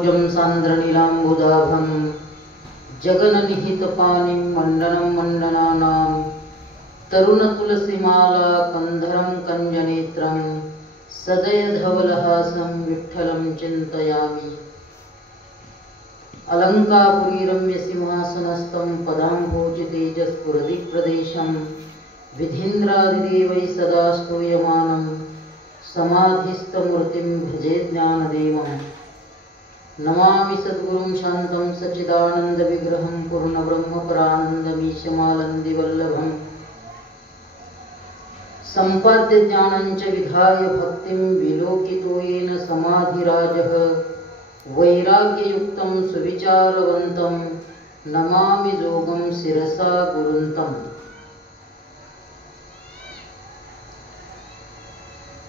पङ्कजं सान्द्रनीलाम्बुदाभं जगन्निहितपाणिं मण्डनं मण्डनानां तरुणतुलसीमाला कन्धरं कञ्जनेत्रं सदयधवलहासं विठ्ठलं चिन्तयामि। अलङ्कापुरीरम्यसिंहासनस्थं पदाम्भोजतेजस्फुरदिप्रदेशं विधीन्द्रादिदेवैः सदा स्तूयमानं समाधिस्थमूर्तिं भजे ज्ञानदेवम्। नमामि सद्गुरुं शान्तं सच्चिदानन्दविग्रहं पूर्णब्रह्मपरानन्दमीशमानन्दिवल्लभम्। सम्पाद्य ज्ञानं च विधाय भक्तिं विलोकितो येन समाधिराजः वैराग्ययुक्तं सुविचारवन्तं नमामि जोगं शिरसा गुरुन्तम्।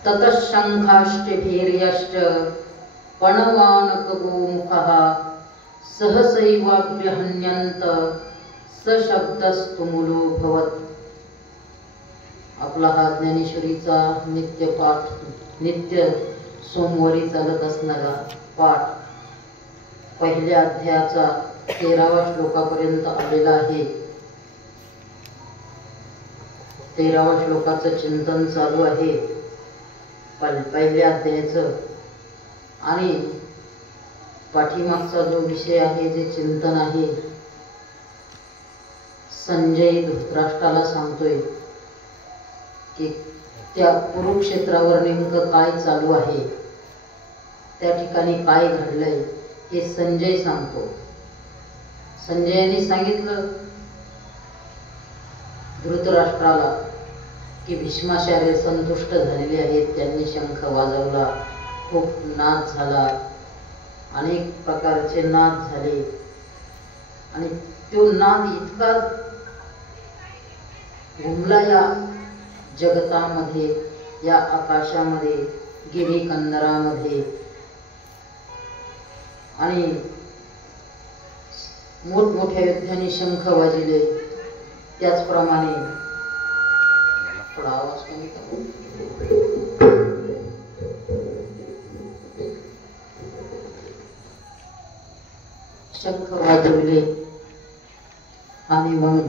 ततः शङ्खाश्चभैर्यश्च पणवानकगोमुखः सहसैवाभ्यहन्यन्त सशब्दस्तुमुलोऽभवत्। आपला हा ज्ञानेश्वरीचा नित्यपाठ, नित्य सोमवारी चालत असणारा पाठ पहिल्या अध्यायाचा 13व्या श्लोकापर्यंत आलेला आहे। 13व्या श्लोकाचं चिंतन चालू आहे पहिल्या अध्यायाचं, आणि पाठीमागचा जो विषय आहे, जे चिंतन आहे, संजय धृतराष्ट्राला सांगतोय की त्या कुरुक्षेत्रावर नेमकं काय चालू आहे, त्या ठिकाणी काय घडलंय हे संजय सांगतो। संजयाने सांगितलं धृतराष्ट्राला की भीष्माचार्य संतुष्ट झालेले आहेत, त्यांनी शंख वाजवला, खूप नाद झाला, अनेक प्रकारचे नाद झाले, आणि तो नाद इतका घुमला या जगतामध्ये, या आकाशामध्ये, गिरिकंदरामध्ये, आणि मोठमोठ्या योद्ध्यांनी शंख वाजले। त्याचप्रमाणे थोडा आवाज कमी करू, शंख वाजवले, आणि मग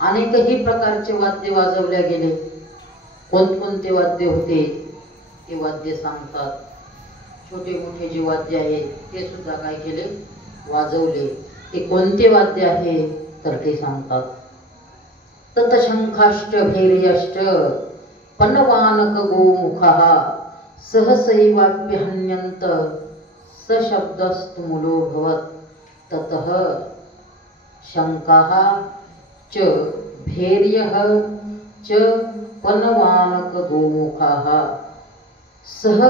अनेकही प्रकारचे वाद्य वाजवले गेले। कोणकोणते वाद्य होते ते वाद्य सांगतात। छोटे मोठे जे वाद्य आहेत ते सुद्धा काय केले, वाजवले। ते कोणते वाद्य आहे तर ते सांगतात। ततशंखाश्च भैर्यश्च पणवानक गोमुखः सहसैवाभ्यहन्यन्त सशब्दस्तुमुलोऽभवत्। ततः शंकाः च भैर्यः च पणवानक गोमुखः सह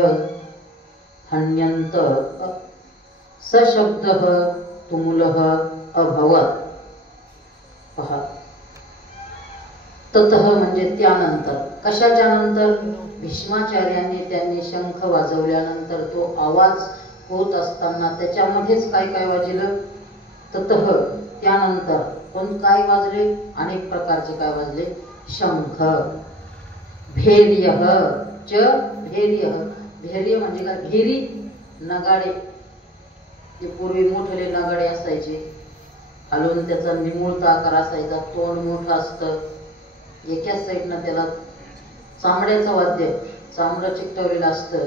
सैवाभ्यहन्यन्त सशब्दः तुमुलः अभवत्। पहा, ततः म्हणजे त्यानंतर, कशाच्या नंतर? भीष्माचार्यांनी त्यांनी शंख वाजवल्यानंतर तो आवाज होत असताना त्याच्यामध्येच काय काय वाजलं? ततः त्यानंतर कोण काय वाजले? अनेक प्रकारचे काय वाजले? शंख। भैर्यः च भैर्यः, भैर्य म्हणजे काय? भेरी, नगाडे, जे पूर्वी मोठे नगाडे असायचे, हलवून त्याचा निमुळता आकार असायचा, तोंड मोठं असतं, एकाच साईडनं त्याला चामड्याचं वाद्य, चामडं चिकटवलेलं असतं,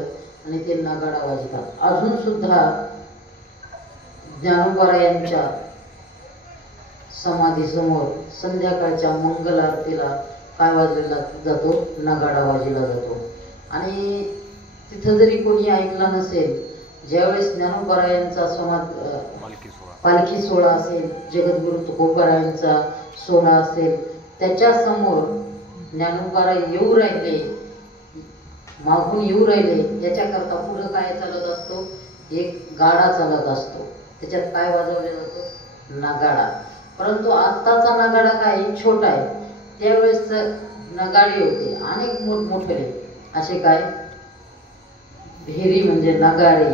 आणि ते नगाडा वाजतात। अजून सुद्धा ज्ञानोबरायांच्या समाधीसमोर संध्याकाळच्या मंगल आरतीला काय वाजवला जातो? नगाडा वाजवला जातो। आणि तिथं जरी कोणी ऐकला नसेल, ज्यावेळेस ज्ञानोबरायांचा पालखी सोहळा असेल, जगद्गुरु तुकोबारायांचा सोहळा असेल, त्याच्या समोर ज्ञानोबा येऊ राहिले, मागून येऊ राहिले, याच्याकरता पुढे काय चालत असतो? एक गाडा चालत असतो, त्याच्यात काय वाजवले जातो? नगाडा। परंतु आत्ताचा नगाडा काय छोटा आहे, त्यावेळेस नगाडे होते अनेक मोठमोठे, असे काय भेरी म्हणजे नगारे,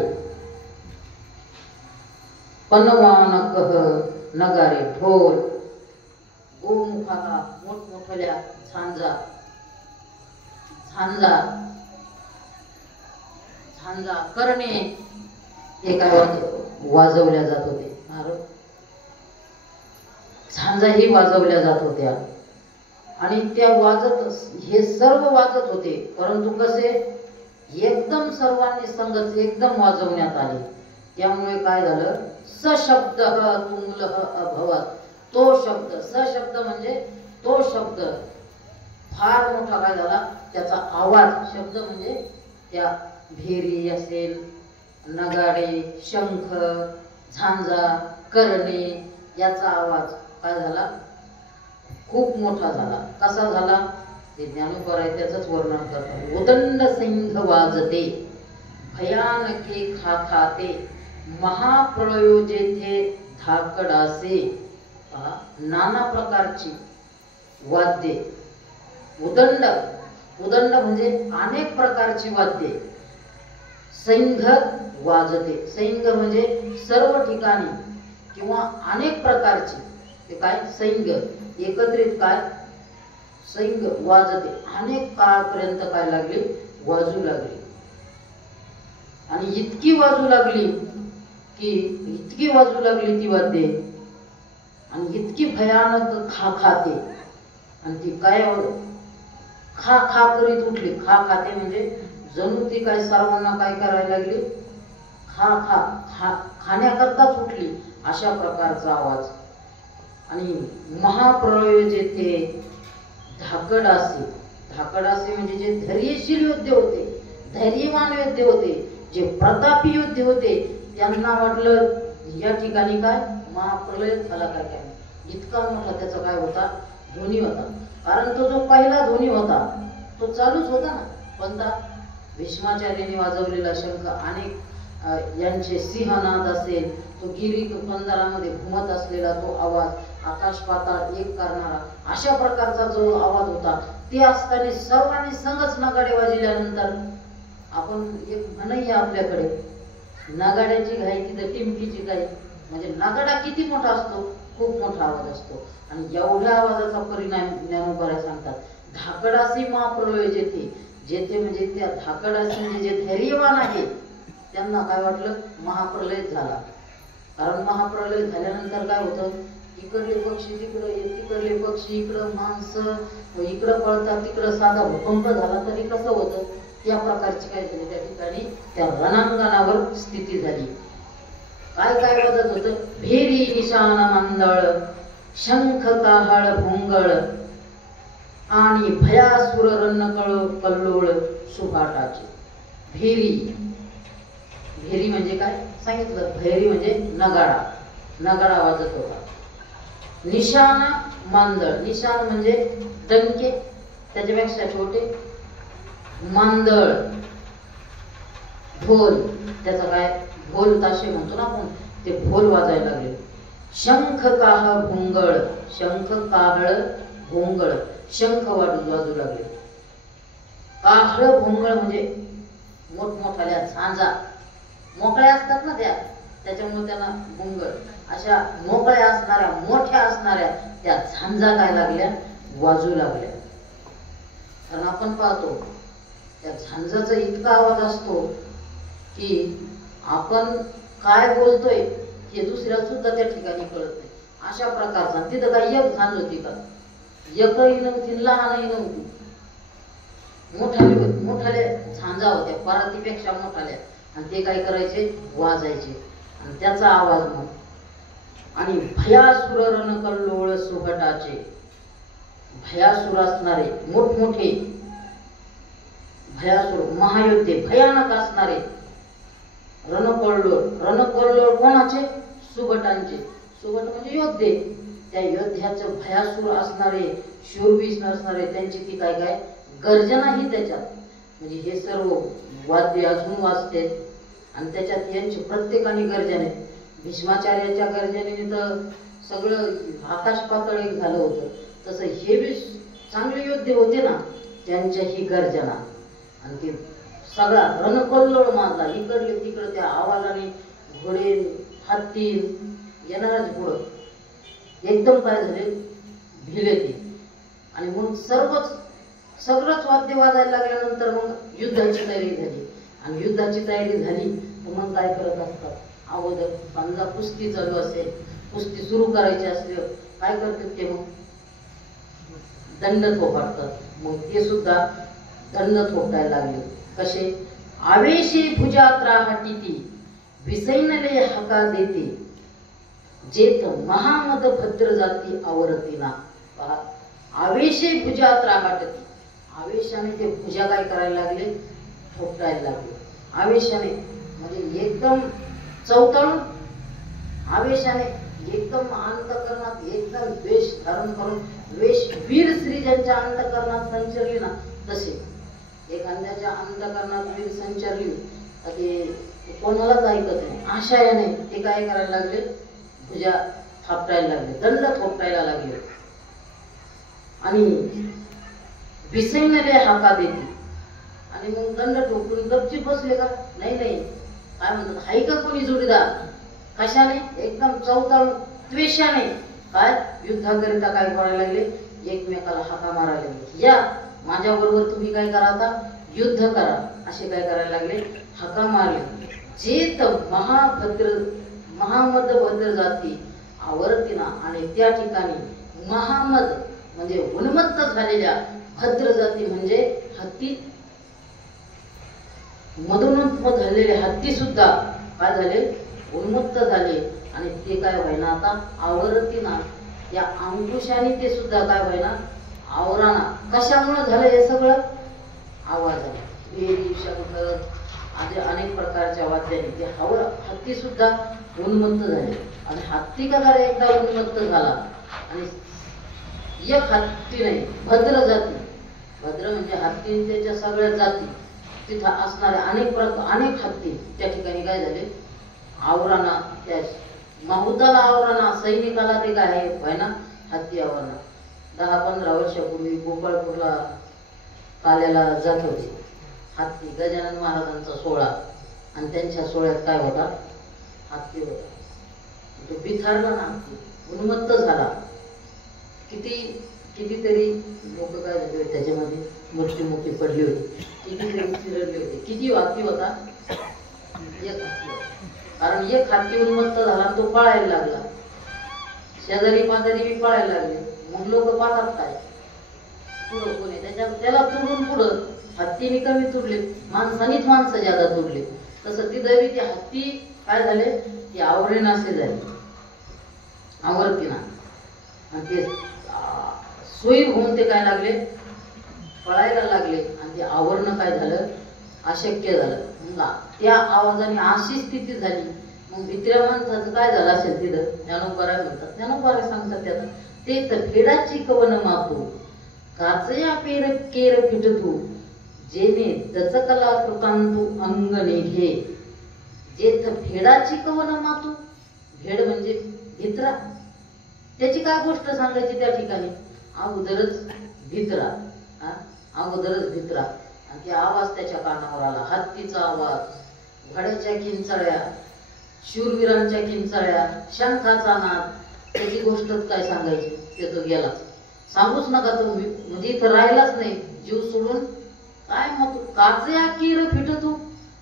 पणवानकः नगारे ढोल, गोमुखाला मोठमोठ्या झांजा, झांजा, झांजा, करणे हे काय वाजवल्या जात होते. झांजा ही वाजवल्या जात होत्या आणि त्या हे सर्व वाजत होते, परंतु कसे एकदम सर्वांनी संगत एकदम वाजवण्यात आले. त्यामुळे काय झालं, सशब्द तुमुलः अभवत्. तो शब्द, सशब्द म्हणजे तो शब्द फार मोठा काय झाला, त्याचा आवाज, शब्द म्हणजे त्या भेरी असेल, नगाडे, शंख, झांजा, करणे याचा आवाज काय झाला, खूप मोठा झाला. कसा झाला ते ज्ञानोबा त्याचंच वर्णन करतात. उदंड सिंह वाजते, भयानके खाखाते, महाप्रळयो जेथे धाकडासे. नाना प्रकारची वाद्ये, उदंड, उदंड म्हणजे अनेक प्रकारची वाद्ये. सैंघ वाजते, सैंघ म्हणजे सर्व ठिकाणी किंवा अनेक प्रकारची, ते काय सैंघ एकत्रित काय सैंघ वाजते, अनेक काळापर्यंत काय लागली, वाजू लागली. आणि इतकी वाजू लागली की इतकी वाजू लागली ती वाद्ये आणि इतकी भयानक खा खाते. आणि ती काय खा खा करीत उठली. खा खाते म्हणजे जणू ती काय सर्वांना काय करायला लागली, खा खा खा खाण्याकरताच उठली, अशा प्रकारचा आवाज. आणि महाप्रळय जेथे धाकडासे, धाकडासे म्हणजे जे धैर्यशील योद्धे होते, धैर्यवान योद्धे होते, जे प्रतापी योद्धे होते, त्यांना वाटलं या ठिकाणी काय महाप्रलय झाला काय काय. इतका मोठा त्याचा काय होता, ध्वनी होता. कारण तो जो पहिला ध्वनी होता तो चालूच होता ना. कोणता, भीष्माचार्यांनी वाजवलेला शंख, अनेक यांचे सिंहनाद असेल, तो गिरी पंधरामध्ये घुमत असलेला तो आवाज, आकाश पाताळ एक करणारा, अशा प्रकारचा जो आवाज होता, ते असताना सर्वांनी संगच नगाडे वाजल्यानंतर आपण एक म्हणूया आपल्याकडे, नगाड्याची घाई तिथं टिमकीची घाई. म्हणजे नगाडा किती मोठा असतो, खूप मोठा आवाज असतो. आणि एवढ्या आवाजाचा परिणाम ज्ञानोबा सांगतात. धाकडासी महाप्रलय जेथे, जेथे म्हणजे त्या धाकडासी म्हणजे जे धैर्यवान आहे त्यांना काय वाटलं, महाप्रलय झाला. कारण महाप्रलय झाल्यानंतर काय होतं, इकडले पक्षी तिकडे, तिकडले पक्षी इकडं, माणसं इकडं पळतात, तिकडं साधा भूकंप झाला तरी कसं होतं, त्या प्रकारची काय झाली त्या ठिकाणी, त्या रणांगणावर स्थिती झाली. काय काय वाजत होतं, भेरी निशाण मंदळ, शंख काहळ भोंगळ आणि भयासुर रणकळ कल्लोळ सुभाटाचे. भेरी, भेरी म्हणजे काय सांगितलं, भैरी म्हणजे नगाडा, नगाडा वाजत होता. निशाण मांदळ, निशाण म्हणजे डंके त्याच्यापेक्षा छोटे, मांदळ ढोल, त्याचा काय ढोल ताशे म्हणतो ना आपण, ते ढोल वाजायला लागले. शंख काहळ भोंगळ, शंख काहळ भोंगळ, शंख वाजू लागले. काहळ भोंगळ म्हणजे मोठमोठ्या झांजा, मोकळ्या असतात ना त्या, त्याच्यामुळे त्यांना भोंगळ, अशा मोकळ्या असणाऱ्या मोठ्या असणाऱ्या त्या झांजा काय लागल्या, वाजू लागल्या. कारण आपण पाहतो त्या झांजाचा इतका आवाज असतो की आपण काय बोलतोय हे दुसऱ्याला सुद्धा त्या ठिकाणी कळत नाही, अशा प्रकारचा. तिथं काय एक झांज होती का, एकही नव्हती, लहानही नव्हती, मोठाले मोठाले झांजा होत्या, परातीपेक्षा मोठाल्या. आणि ते काय करायचे, वाजायचे आणि त्याचा आवाज मग. आणि भयासुर रणकल्लोळ सुभटाचे, भयासुर असणारे मोठमोठे भयासुर महायोद्धे, भयानक असणारे रणकल्लोळ, रणकल्लोळ कोणाचे, सुभटांचे. सुभट म्हणजे योद्धे, त्या योद्ध्याचं भयासुर असणारे, शूरवीर असणारे, त्यांची ती काय काय गर्जना ही त्याच्यात. म्हणजे हे सर्व वाद्य अजून वाजते आणि त्याच्यात यांची प्रत्येकाने गर्जने. भीष्माचार्याच्या गर्जनेने तर सगळं आकाश पातळ एक झालं होतं, तसं हे बी चांगले योद्धे होते ना, त्यांच्या ही गर्जना. आणि ते सगळा रणकल्लोळ माजला, इकडले तिकडे त्या आवाजाने घोडे हत्ती येणारच पुढं एकदम काय झाले, भिले ते. आणि मग सर्वच सगळंच वाद्य वाजायला लागल्यानंतर मग युद्धाची तयारी झाली. आणि युद्धाची तयारी झाली तर मग काय करत असतात, अगोदर समजा कुस्ती चालू असेल, कुस्ती सुरू करायची असली काय करतात ते मग दंड थोपटतात. मग ते सुद्धा दंड थोपटायला लागले. कसे? आवेशी भुजात राहतीती विसैनले हका देते जेथ महामद भद्र जाती आवरतीना. पहा, आवेशे भुजात राहती, आवेशाने ते भुजा काय करायला लागले, थोपटायला लागले. आवेशाने म्हणजे एकदम चवताळून, आवेशाने एकदम अंतकरणात एकदम द्वेष धारण करून, द्वेष वीर स्त्री ज्यांच्या अंतकरणात संचरली ना, तसे एखाद्याच्या अंतकरणात वीर संचरली तर ते कोणालाच ऐकत नाही. आशयाने ते काय करायला लागले, भुजा थापटायला लागले, दंड थोपटायला लागले. आणि विसैनले हाका देते. आणि मग दंड ठोकून गपचीप बसले का? नाही नाही, काय म्हणतात, हाय का कोणी जोडीदार? कशाने? एकदम चवताळून द्वेषाने काय युद्धाकरिता काय करायला लागले, एकमेकाला हाका मारायला लागले. या माझ्या बरोबर तुम्ही काय करा, आता युद्ध करा, असे काय करायला लागले, हाका मारले. जेत महामद भद्र जाती आवर्तीना. आणि त्या ठिकाणी महामद म्हणजे उन्मत्त झालेल्या, भद्र जाती म्हणजे हत्ती, मदोन्मत्त झालेले हत्ती सुद्धा काय झाले, उन्मत्त झाले. आणि ते काय व्हायना आता आवरतीना, या अंकुशाने ते सुद्धा काय व्हायना, आवराना. कशामुळे झालं हे सगळं? आवाजाने, वेरी, शंकर आदी अनेक प्रकारच्या वाद्याने ते हत्ती सुद्धा उन्मत्त झाले. आणि हत्ती का झाला, एकदा उन्मत्त झाला आणि एक हत्ती नाही, भद्र जाती, भद्र म्हणजे हत्ती त्याच्या सगळ्या जाती, तिथं असणारे अनेक हत्ती त्या ठिकाणी काय झाले, आवराना. त्या माहुताला आवराना, सैनिकाला ते काय आहे व्हायना, हत्ती आवराना. 10-15 वर्षापूर्वी गोपाळपूरला काल्याला जात होते हत्ती, गजानन महाराजांचा सोहळा, आणि त्यांच्या सोहळ्यात काय होता, हत्ती होता. तो बिथारला ना, उन्मत्त झाला. कितीतरी लोक काय झाले त्याच्यामध्ये मृत्युमुखी पडली होती, कितीतरी चिरडले होते. किती हत्ती होता? एक हत्ती होता. कारण एक हत्ती उन्मत्त झाला, तो पळायला लागला, शेजारी पाजारी बी पळायला लागले. मग लोक पाहतात काय, पुढं कोणी त्याला तुडून पुढं, हत्तीने कमी तुडले, माणसानीच माणसं ज्यादा तुडले. तसं तिथं ते हत्ती काय झाले, ते आवरेनासे झाले, आवर्तीना. आणि ते सोयी होऊन ते काय लागले, पळायला लागले. आणि ते आवरणं काय झालं, अशक्य झालं. मग त्या आवाजाने अशी स्थिती झाली. मग भित्र्या माणसाचं काय झालं असेल तिथं, ज्ञानोबाराय म्हणतात, ज्ञानोबाराय सांगतात त्याला, ते तर फेडाची कवन मातू काचया पेर केर फिटतू जेने दचकला कृतांतू अंगणे घे. जेथ फेडाची कवन मातू, भेड म्हणजे भित्रा, त्याची काय गोष्ट सांगायची त्या ठिकाणी, अगोदरच भित्रा, अगोदरच भित्रा. आणि ते आवाज त्याच्या कानावर आला, हत्तीचा आवाज, घड्याच्या किंचाळ्या, शूरवीरांच्या किंचाळ्या, शंखाचा नाद, त्याची गोष्टच काय सांगायची. ते तो गेला, सांगूच नका तुम्ही, म्हणजे इथं राहिलाच नाही, जीव सोडून काय मग काचया केर फिटतू.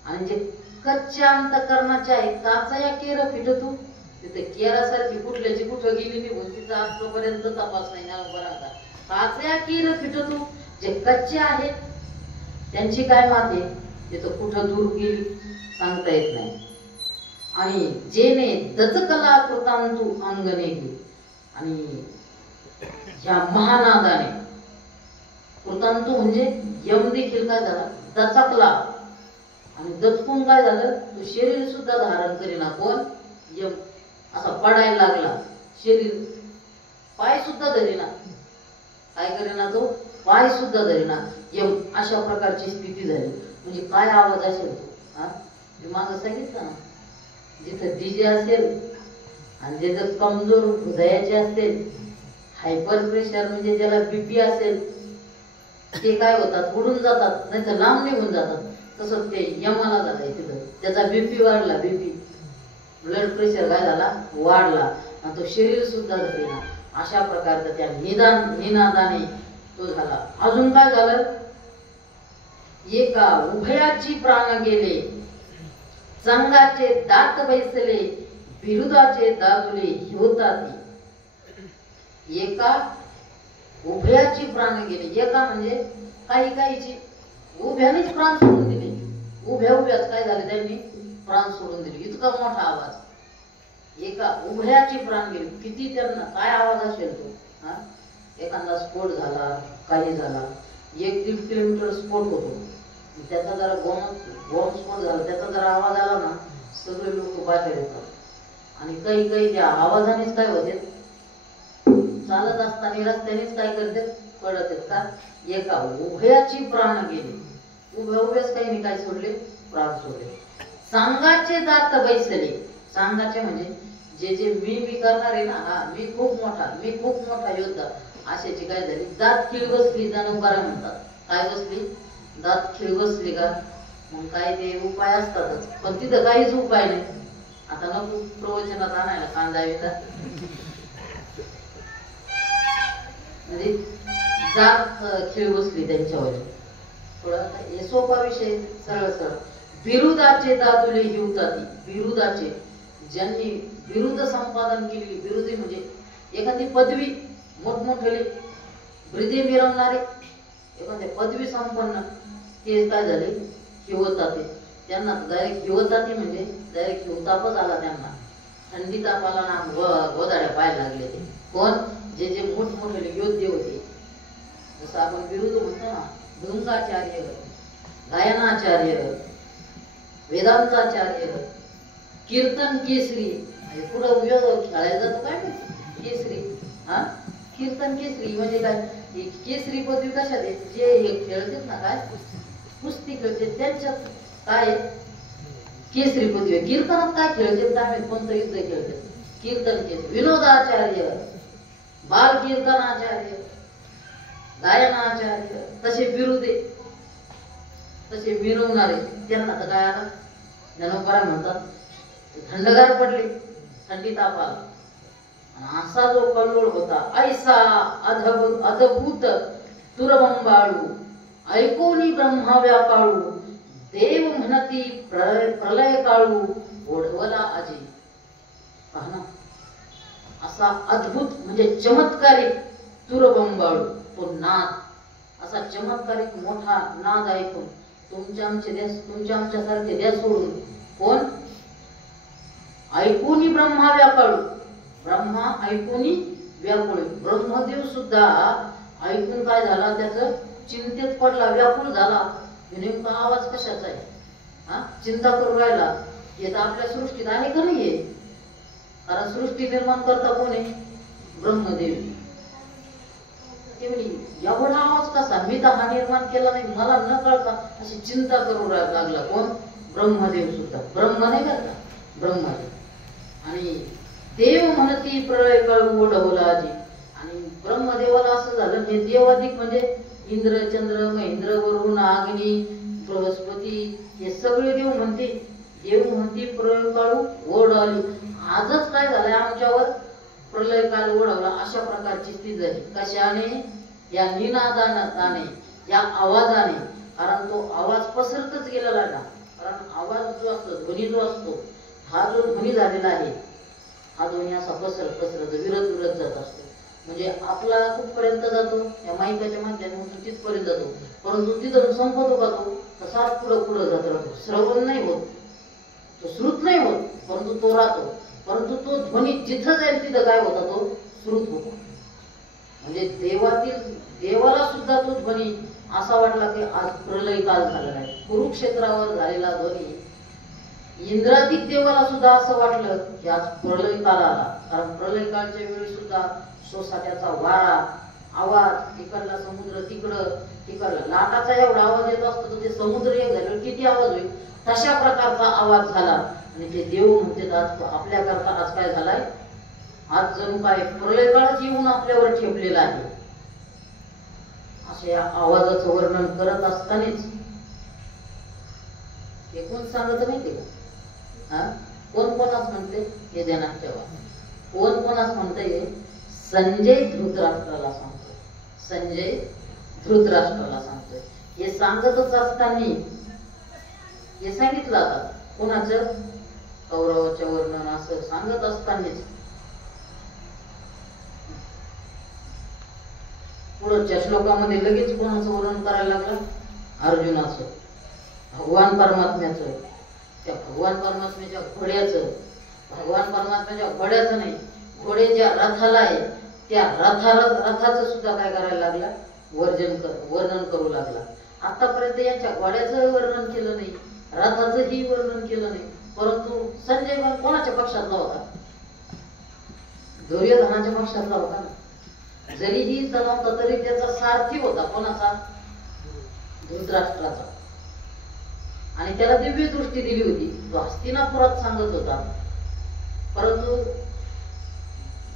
आणि जे कच्च्या अंतकरणाचे आहे, काचया केर फिटतू, तिथे केरासारखी कुठल्याची कुठं गेली निघून, तिचा आजपर्यंत तपास नाही ना बरा. काचया केर फिटतू, जे कच्चे आहेत त्यांची काय माते, तिथं कुठं दूर गेली सांगता येत नाही. आणि जेने दचकला कृतांतू अंगणे घे. आणि ह्या महानादाने, कृतांतू म्हणजे यम देखील काय झाला, दचकला. आणि दचकून काय झालं, तो शरीर सुद्धा धारण करीना. कोण? यम. असा पडायला लागला शरीर, पाय सुद्धा धरीना. काय करेना तो, पाय सुद्धा धरीना. यम. अशा प्रकारची स्थिती झाली. म्हणजे काय आवाज असेल तो, मी मागं सांगितलं ना, जिथं डीजे असेल आणि जिथं कमजोर हृदयाचे असेल, हायपर प्रेशर म्हणजे ज्याला बीपी असेल, ते काय होतात, उडून जातात, नाही तर लांब निघून जातात. तसंच ते यमाला झालंय तिथं, त्याचा बीपी वाढला, बीपी ब्लड प्रेशर काय झाला, वाढला, आणि तो शरीर सुद्धा धरेना. अशा प्रकारचं त्या निनादाने तो झाला. अजून काय झालं? एका उभयाची प्राण गेले, संघाचे दात बैसले, बिरुदाचे दादुले होताती. एका उभयाची प्राण गेले. एका म्हणजे काही काहीची उभ्यानेच प्राण सोडून दिले. उभ्या उभ्याच काय झाले? त्यांनी प्राण सोडून दिले. इतका मोठा आवाज. एका उभयाची प्राण गेले. किती त्यांना काय आवाज असेल तो? एखादा स्फोट झाला, काही झाला, 1-1.5 किलोमीटर स्फोट होतो, त्याचा जरा बॉम्ब स्फोट झाला, त्याचा जरा आवाज आला ना, सगळे लोक बाहेर येतात. आणि काही काही त्या आवाजानेच काय होते, चालत असताना रस्त्यानेच काय करते, पडत आहेत. का? एका उभयाची प्राण गेले. उभ्या उभ्याच काही नाही काय सोडले, प्राण सोडले. सांगाचे दात बैसले. सांगाचे म्हणजे जे मी करणार आहे ना, मी खूप मोठा योद्धा, अशाची काय झाली, दात खिळ बसली. जणूकारा म्हणतात. काय बसली? दात खिळ बसली का? मग काय ते उपाय असतातच, पण तिथं काहीच उपाय नाही. आता नको प्रवचनात आणायला कांदा येतात, म्हणजे दात खिळ बसली त्यांच्यावर. थोडा हे सोपा विषय, सरळ सरळ. बिरुदाचे दादुले हिवताती. बिरुदाचे, ज्यांनी बिरुद संपादन केलेली, बिरुदी म्हणजे एखादी पदवी, मोठमोठे ब्रिदे मिरवणारे, एखाद्या पदवी संपन्न, ते काय झाले? हिवताते. त्यांना डायरेक्ट हिवताते म्हणजे डायरेक्ट हिवतापच आला त्यांना. थंडी तापाला ना गोदाड्या पाहायला लागले ते. कोण? जे मोठमोठे योद्धे होते. जसं आपण बिरुद म्हणतो ना, ढोंगाचार्य, गायनाचार्य, वेदांताचार्य, कीर्तन केसरी. पुढं खेळायला जातो काय केसरी. कीर्तन केसरी म्हणजे काय? केसरी पदवी कशात आहे? जे खेळतात ना, काय कुस्ती खेळते, त्यांच्यात काय केसरी पदवी. कीर्तनात काय खेळतात? आम्ही कोणतं युद्ध खेळतात? कीर्तन केसरी. विनोदाचार्य, बाल कीर्तनाचार्य, गायनाचार्य, तसे बिरुदे, तसे मिरवणारे, त्यांना तर काय आला? ज्ञानोबा म्हणतात थंडगार पडले, थंडी ताप आला. असा जो कल्लोळ होता, ऐसा अद्भुत तुरबंबाळू, ऐकोनी ब्रह्मा व्यापाळू, देव म्हणती प्रलय काळू, ओढवला आजी. पहा, असा अद्भुत म्हणजे चमत्कारिक तुरबंबाळू, तो नाद, असा चमत्कारिक मोठा नाद ऐकून तुमच्या आमच्यासारखे द्या सोडून. कोण? ऐकोनी ब्रह्मा व्यापाळू. ब्रह्मा ऐकोनी व्याकुळ. ब्रह्मदेव सुद्धा ऐकून काय झाला? त्याचं चिंतेत पडला, व्याकुळ झाला. नेमका आवाज कशाचा आहे? चिंता करू राहिला. हे तर आपल्या सृष्टीत आहे का नाहीये? कारण सृष्टी निर्माण करता कोण आहे? ब्रह्मदेव. ते म्हणे एवढा आवाज कसा? मी तर हा निर्माण केला नाही, मला न कळता अशी चिंता करू लागला. कोण? ब्रह्मदेव सुद्धा. ब्रह्म नाही करता, ब्रह्मदेव. आणि देव म्हणती प्रलय काळू ओढवला आजी. आणि ब्रह्मदेवाला असं झालं, हे देवाधिक म्हणजे इंद्र, चंद्र, महेंद्र, वरुण, अग्नी, बृहस्पती, हे सगळे देव म्हणते. देव म्हणते प्रलय काळू ओढ आली. आजच काय झालंय? आमच्यावर प्रलय काळ ओढवला, अशा प्रकारची स्थिती झाली. कशाने? या निनादाने, या आवाजाने. कारण तो आवाज पसरतच गेलेला ना. कारण आवाज जो असतो, ध्वनी जो असतो, हा जो ध्वनी झालेला आहे, हा ध्वनी असा पसरत विरत जात असतो. म्हणजे आपला कुठपर्यंत जातो? या माईकाच्या माध्यमातून तिथपर्यंत जातो. परंतु तिथं संपतो का तो? तसाच पुढं जात राहतो. श्रवण नाही होत, तो श्रुत नाही होत, परंतु तो राहतो. परंतु तो ध्वनी जिथं जाईल तिथं काय होता? तो श्रुत होतो. म्हणजे देवाला सुद्धा तो ध्वनी असा वाटला की आज प्रलय काल झालेला आहे. कुरुक्षेत्रावर झालेला ध्वनी इंद्रादिक देवाला सुद्धा असं वाटलं की आज प्रलय काल आला. कारण प्रलय काळच्या वेळी सुद्धा सोसाट्याचा वारा, आवाज, इकडला समुद्र, तिकडला लाटाचा एवढा आवाज येत असतो, तर ते समुद्र एक झाल्यावर किती आवाज होईल? तशा प्रकारचा आवाज झाला. आणि ते देव म्हणते आज आपल्याकरता आज काय झालाय? आज जणू काय प्रलय काळच येऊन आपल्यावर ठेवलेला आहे. अशा या आवाजाचं वर्णन करत असतानाच हे कोण सांगत माहिती का? कोण कोणास म्हणते? हे ध्यानात ठेवा. कोण कोणास म्हणते? संजय धृतराष्ट्राला सांगतो. संजय धृतराष्ट्राला सांगतोय. हे सांगतच असताना हे सांगितलं आता कोणाचं, कौरवाच्या वर्णन असं सांगत असतानाच पुढच्या श्लोकामध्ये लगेच कोणाचं वर्णन करायला लागलं, अर्जुनाचं, भगवान परमात्म्याचं. त्या भगवान परमात्म्याच्या घोड्याचं, भगवान परमात्म्याच्या घोड्याचं नाही, घोडे ज्या रथाला आहे त्या रथाचं सुद्धा काय करायला लागला, वर्णन करू लागला. आतापर्यंत यांच्या घोड्याचं वर्णन केलं नाही, रथाचंही वर्णन केलं नाही. परंतु संजय कोणाच्या पक्षातला होता, दुर्योधनाच्या पक्षातला होता ना. जरीही नव्हता तरी त्याचा सारथी होता, कोणाचा, धृतराष्ट्राचा. आणि त्याला दिव्य दृष्टी दिली होती, तो हस्तिनापुरात सांगत होता. परंतु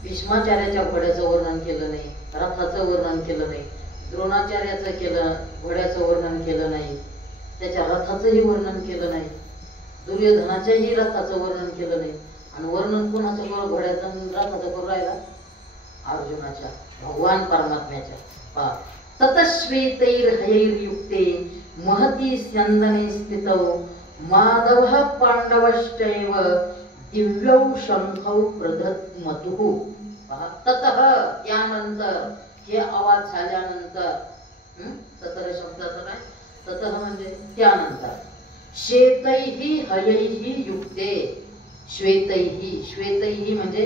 भीष्माचार्याच्या घोड्याचं वर्णन केलं नाही, रथाचं वर्णन केलं नाही, द्रोणाचार्याचं केलं, घोड्याचं वर्णन केलं नाही, त्याच्या रथाचंही वर्णन केलं नाही, दुर्योधनाच्याही रथाचं वर्णन केलं नाही. आणि वर्णन कोणाचं करू, घोड्याचं रथाचं करू राहिला, अर्जुनाच्या, भगवान परमात्म्याच्या. ततश्वेतैर्हयैर्युक्ते महती स्यंदने स्थितौ माधवः पांडवश्चैव दिव्यौ शंखौ प्रदत्मतुः. ततः त्यानंतर, हे आवाज झाल्यानंतर, ततर शब्दाचं काय, ततः म्हणजे त्यानंतर, श्वेतैहि हयैहि युक्ते, श्वेतैहि, श्वेतैहि म्हणजे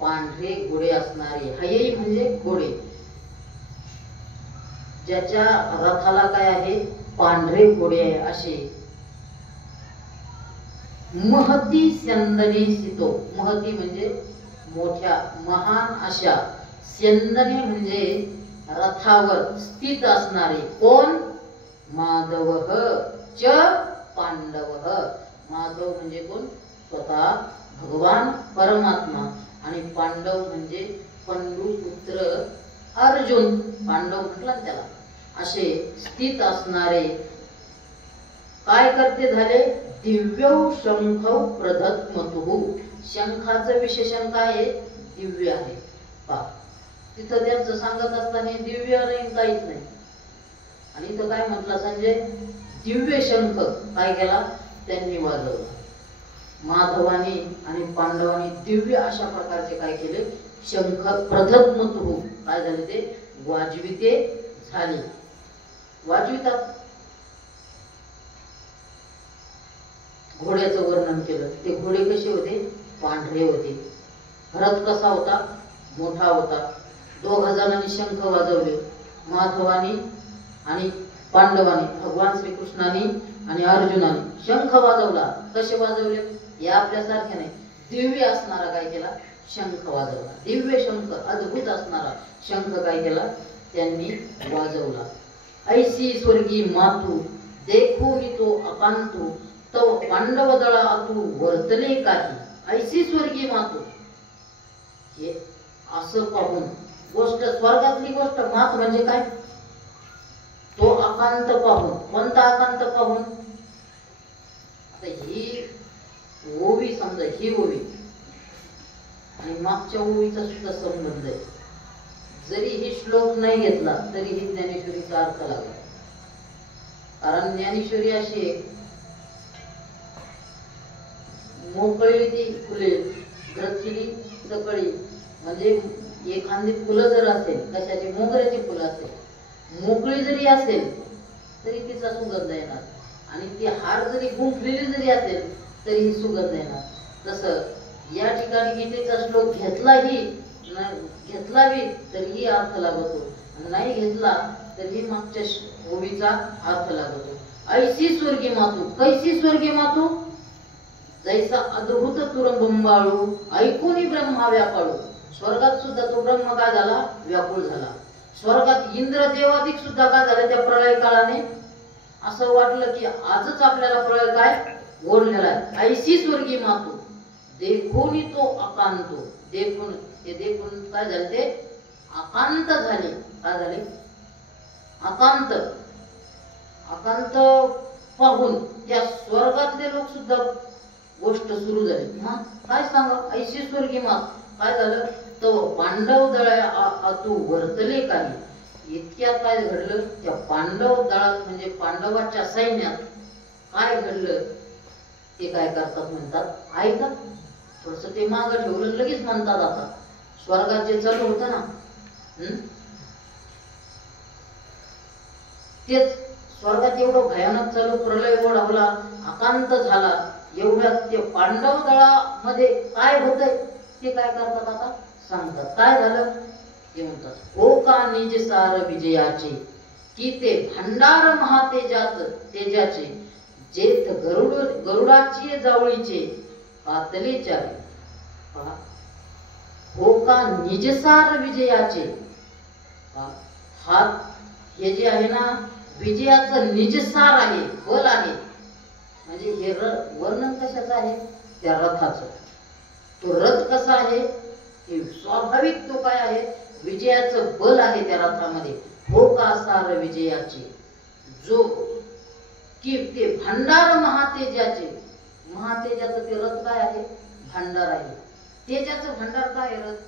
पांढरे घोडे असणारे, हयई म्हणजे घोडे, ज्याच्या रथाला काय आहे, पांढरे घोडे आहे असे. महती स्यंदने स्थितो, महती म्हणजे मोठ्या, महान अशा, स्यंदने म्हणजे रथावर स्थित असणारे, कोण, माधवः च पांडवः. माधव म्हणजे कोण, स्वतः भगवान परमात्मा, आणि पांडव म्हणजे पंडुपुत्र अर्जुन, पांडव म्हटलं त्याला. असे स्थित असणारे काय करते झाले, दिव्य शंख प्रदत्मतुः. शंखाचं विशेषण काय आहे, दिव्य आहे. तिथं त्यांचं सांगत असताना दिव्य नाही, काहीच नाही. आणि इथं काय म्हटलं संजय, दिव्य शंख काय केला, त्यांनी वाजवला. माधवानी आणि पांडवांनी दिव्य अशा प्रकारचे काय केले, शंख प्रदत्मतुः, काय झाले ते, वाजविते झाले. वाजवितात. घोड्याचं वर्णन केलं, ते घोडे कसे होते, पांढरे होते. रथ कसा होता, मोठा होता. 2 जणांनी शंख वाजवले, माधवानी आणि पांडवानी, भगवान श्रीकृष्णाने आणि अर्जुनाने शंख वाजवला. कसे वाजवले, या आपल्यासारखे नाही, दिव्य असणारा काय केला, शंख वाजवला. दिव्य शंख, अद्भुत असणारा शंख काय केला, त्यांनी वाजवला. ऐसी स्वर्गी मातू देखून तो अकांतू तव पांडव दळा आतू वर्तले काही. ऐसी स्वर्गी मातू, हे असं पाहून, गोष्ट स्वर्गातली गोष्ट, मात म्हणजे काय, तो अकांत पाहून. कोणता अकांत पाहून, आता ही ओवी समजा, ही ओवी आणि मागच्या ओवीचा सुद्धा संबंध आहे. जरी ही श्लोक नाही घेतला तरी ही ज्ञानेश्वरीचा अर्थ लागला. कारण ज्ञानेश्वरी अशी मोकळी ती फुले, ग्रथिली सकळी, म्हणजे एखादी फुलं जर असेल, कशाची, मोगऱ्याची फुलं असेल, मोकळी जरी असेल तरी तिचा सुगंध येणार. आणि ती हार जरी गुंफलेली जरी असेल तरी ही सुगंध येणार. तसं या ठिकाणी गीतेचा श्लोक घेतलाही तरीही अर्थ लागतो, नाही घेतला तरी मागच्या ओवीचा अर्थ लागतो. ऐसी स्वर्गी मातू, कैसी स्वर्गी मातू, जैसा अद्भुत तुरंबंबाळू ऐकूनी ब्रह्मा व्यापाळू. स्वर्गात सुद्धा तो ब्रह्म काय झाला, व्याकुळ झाला. स्वर्गात इंद्र देवाधिक सुद्धा काय झालं, त्या प्रलय काळाने असं वाटलं की आजच आपल्याला प्रलय काय ओढलेला आहे. ऐसी स्वर्गी मातू देखून तो अकांतो, देखून, ते देखून काय झाले, ते अकांत झाले. काय झाले, अकांत. अकांत पाहून त्या स्वर्गातले लोक सुद्धा गोष्ट सुरू झाली. मग काय सांगा, ऐशी स्वर्गी मात, काय झालं, तो पांडव दळ्या आतू वर्तले काही. इतक्यात काय घडलं, त्या पांडव दळात म्हणजे पांडवाच्या सैन्यात काय घडलं ते काय करतात म्हणतात ऐका. थोडस ते मागं ठेवलं लगेच म्हणतात आता स्वर्गात जे चालू होतं ना, तेच स्वर्गात एवढं भयानक चालू, प्रलय ओढवला, आकांत झाला, एवढ्यात ते पांडव दळामध्ये काय होतंय ते काय करतात आता सांगतात. काय झालं ते म्हणतात, हो का निज सार विजयाचे, की ते भंडार महातेजात तेजाचे, जेथ गरुडाची जावळीचे कातले चाले. हो का निजसार विजयाचे, हात हे जे आहे ना विजयाचं निजसार आहे, बल आहे. म्हणजे हे वर्णन कशाचं आहे, त्या रथाचं. तो रथ कसा आहे, स्वाभाविक तो काय आहे, विजयाचं बल आहे त्या रथामध्ये. हो का सार विजयाचे, जो की ते भंडार महातेजाचे, महातेजाचं ते रथ काय आहे, भांडार आहे. तेजाचं भांडार काय आहे, रथ.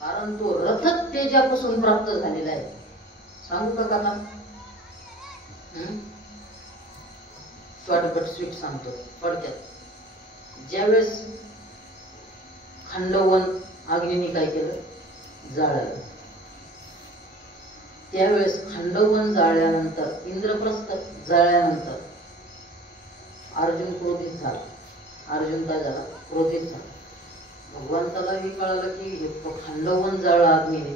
कारण तो रथच तेजापासून प्राप्त झालेला आहे. सांगू का काका? शॉर्टकट स्वीट सांगतो थोडक्यात. ज्यावेळेस खांडवन अग्नीने काय केलं, जाळलं. त्यावेळेस खांडवन जाळल्यानंतर, इंद्रप्रस्थ जाळल्यानंतर अर्जुन क्रोधित झाला. अर्जुन काय झाला, क्रोधित झाला. भगवंतालाही कळालं की खांडवन जाळलं अग्नीने.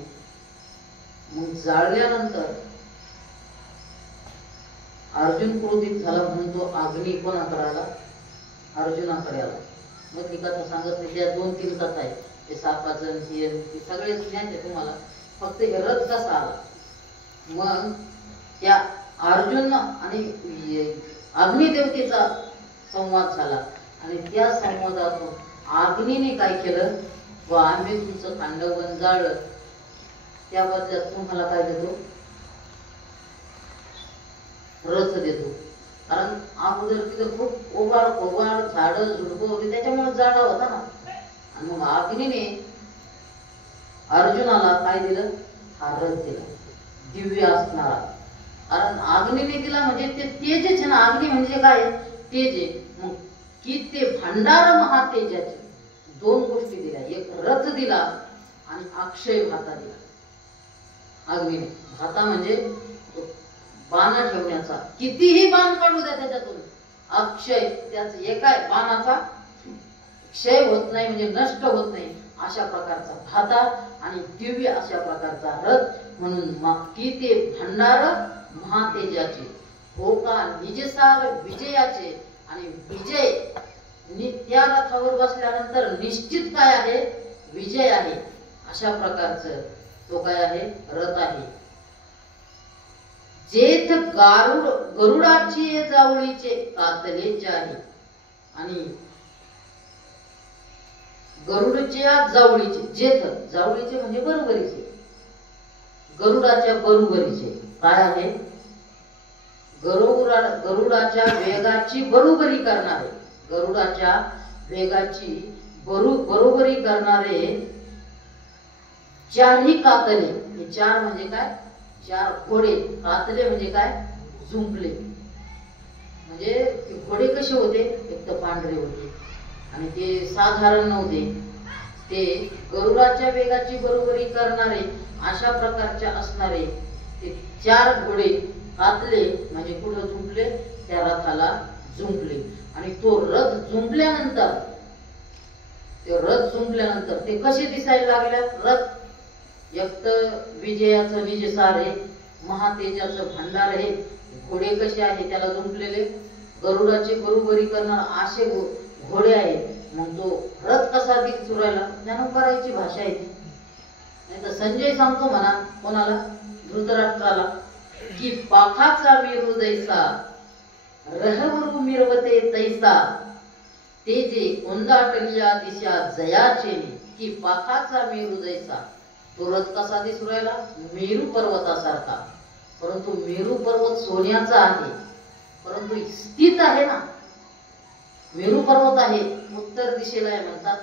मग जाळल्यानंतर अर्जुन क्रोधित झाला म्हणून तो अग्नी कोणाकडे आला, अर्जुनाकडे आला. मग ती कथा सांगत नाही, त्या 2-3 कथा आहेत. ते सापाचं हे सगळे ज्ञान आहे तुम्हाला, फक्त हे रथ कसा आला. मग त्या अर्जुन आणि अग्निदेवतेचा संवाद झाला आणि त्या संवादातून अग्नीने काय केलं, व आम्ही तुमचं खांडवन जाळलं, त्या बदल्यात तुम्हाला काय देतो, रथ देतो. कारण अगोदर तिथं खूप ओवाड झाडं झुडपं होती, त्याच्यामुळे जाडा होता ना. आणि मग अग्नीने अर्जुनाला काय दिलं, हा रथ दिला, दिव्य असणारा. कारण अग्नीने दिला म्हणजे ते तेजच आहे ना, अग्नी म्हणजे काय, तेज आहे. मग की ते भंडार महातेजाचे 2 गोष्टी दिल्या, एक रथ दिला आणि अक्षय भाता दिला. अग्नीने भाता म्हणजे बाण ठेवण्याचा, कितीही बाण काढू द्या त्याच्यातून अक्षय, त्याच एका बाणाचा क्षय होत नाही म्हणजे नष्ट होत नाही, अशा प्रकारचा भाता आणि दिव्य अशा प्रकारचा रथ. म्हणून की ते भंडार महातेजाचे, हो का निजसार विजयाचे. आणि विजय त्या रथावर बसल्यानंतर निश्चित काय आहे, विजय आहे. अशा प्रकारचं तो काय आहे, रथ आहे. जेथ गरुडाची जावळीचे कातलेचे आहे. आणि गरुडच्या जावळीचे, जेथ जावळीचे म्हणजे बरोबरीचे, गरुडाच्या बरोबरीचे काय आहे, गरुडाच्या वेगाची बरोबरी करणारे, गरुडाच्या वेगाची बरोबरी करणारे 4ही कातले. हे 4 म्हणजे काय, 4 घोडे. कातले म्हणजे काय, झुंपले. म्हणजे ते घोडे कसे होते, एक तर पांढरे होते आणि ते साधारण नव्हते. ते गरुडाच्या वेगाची बरोबरी करणारे अशा प्रकारचे असणारे ते 4 घोडे कातले म्हणजे पुढे झुंपले, त्या रथाला झुंपले. आणि तो रथ झुंपल्यानंतर, ते कसे दिसायला लागल्या, रथ एक तर विजयाचं निजसार आहे, महातेजाचं भांडार आहे, घोडे कसे आहे त्याला झुंपलेले, गरुडाची बरोबरी करणार असे घोडे आहेत. मग तो रथ कसा दिसू राहिला, ज्ञानोबरायची भाषा आहे ती. नाही तर संजय सांगतो म्हणा कोणाला, धृतराष्ट्राला, की पाखाचा मेरू जैसा रहवरू मिरवते तैसा, ते जे कोंदाटलिया दिशा जयाचे, की पाखाचा मेरू जैसा. तो रथ कसा दिसू राहिला, मेरू पर्वतासारखा. परंतु मेरू पर्वत सोन्याचा आहे, परंतु स्थित आहे ना. मेरू पर्वत आहे, उत्तर दिशेला आहे म्हणतात,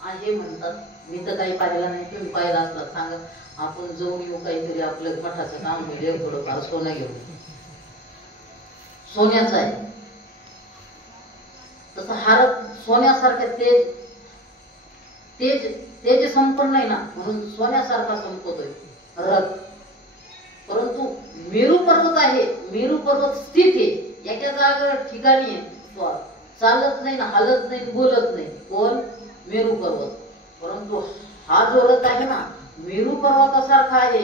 आहे म्हणतात. मी तर काही पाहिलं नाही, तुम्ही पाहिला असला सांगा, आपण जाऊन येऊ, काहीतरी आपलं मठाचं काम होईल, थोडंफार सोनं घेऊ. सोन्याचं आहे तसं हार सोन्यासारखं तेज तेज तेज संपन्न नाही ना, म्हणून सोन्यासारखा संपतोय रथ. परंतु मेरू पर्वत आहे, मेरू पर्वत स्थित आहे, एका जागेवर ठिकाणी आहे, तो चालत नाही ना, हलत नाही, बोलत नाही. कोण? मेरू पर्वत. परंतु हा जो रथ आहे ना, मेरू पर्वतासारखा आहे,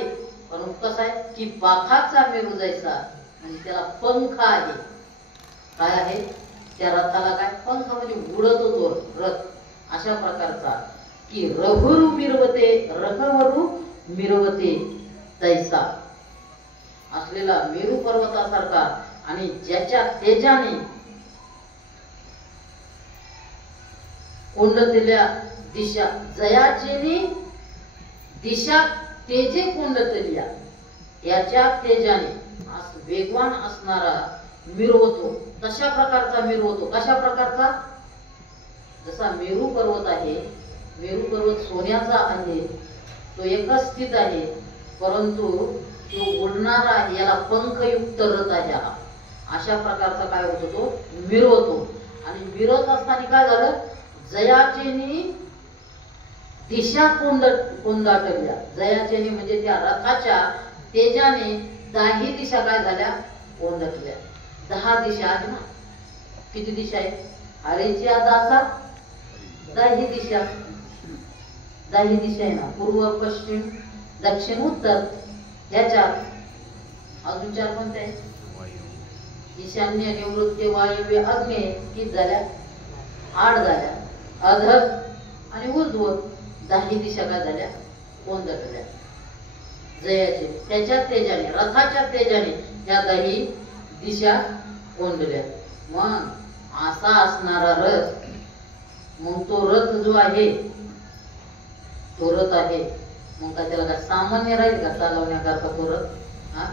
परंतु कसा आहे की पाखाचा मेरू जैसा, म्हणजे त्याला पंख आहे. काय आहे त्या रथाला? काय पंख, म्हणजे उडत होतो रथ. अशा प्रकारचा की रघुरु मिरवते, रघुवरू मिरवते तैसा असलेला मेरू पर्वतासारखा, आणि ज्याच्या तेजाने कोंडतल्या दिशा, जयाचेनी दिशा तेजे कोंडतल्या, याच्या तेजाने वेगवान असणारा मिरवतो. तशा प्रकारचा मिरवतो. कशा प्रकारचा? जसा मेरू पर्वत आहे, मेरू पर्वत सोन्याचा आहे, तो एकच स्थित आहे, परंतु तो उडणारा आहे, याला पंखयुक्त रथ आहे. अशा प्रकारचा काय होतो? तो मिरवतो. आणि मिरवत असताना काय झालं? जयाचेनी दिशा कोंडाटल्या, जयाचेनी म्हणजे त्या रथाच्या तेजाने 10 दिशा काय झाल्या? कोंडटल्या. 10 दिशा आहे ना. किती दिशा आहे? हरेच्या दासा 10 दिशा. 10 दिशा आहे ना, पूर्व, पश्चिम, दक्षिण, उत्तर. याच्यात अजून 4 कोणत्या आहेत? ईशान्य, निवृत्ती, वायव्य, आग्नेय. किती झाल्या? 8 झाल्या. अधर आणि ऊर्ध्व 10 दिशा काय झाल्या? कोंडटल्या जयाचे. त्याच्या तेजाने, रथाच्या तेजाने त्या 10 दिशा कोंडल्या. मग असा असणारा रथ, मग तो रथ जो आहे, तो रथ आहे, मग का त्याला काय सामान्य राहील का चालवण्याकरता तो रथ? हा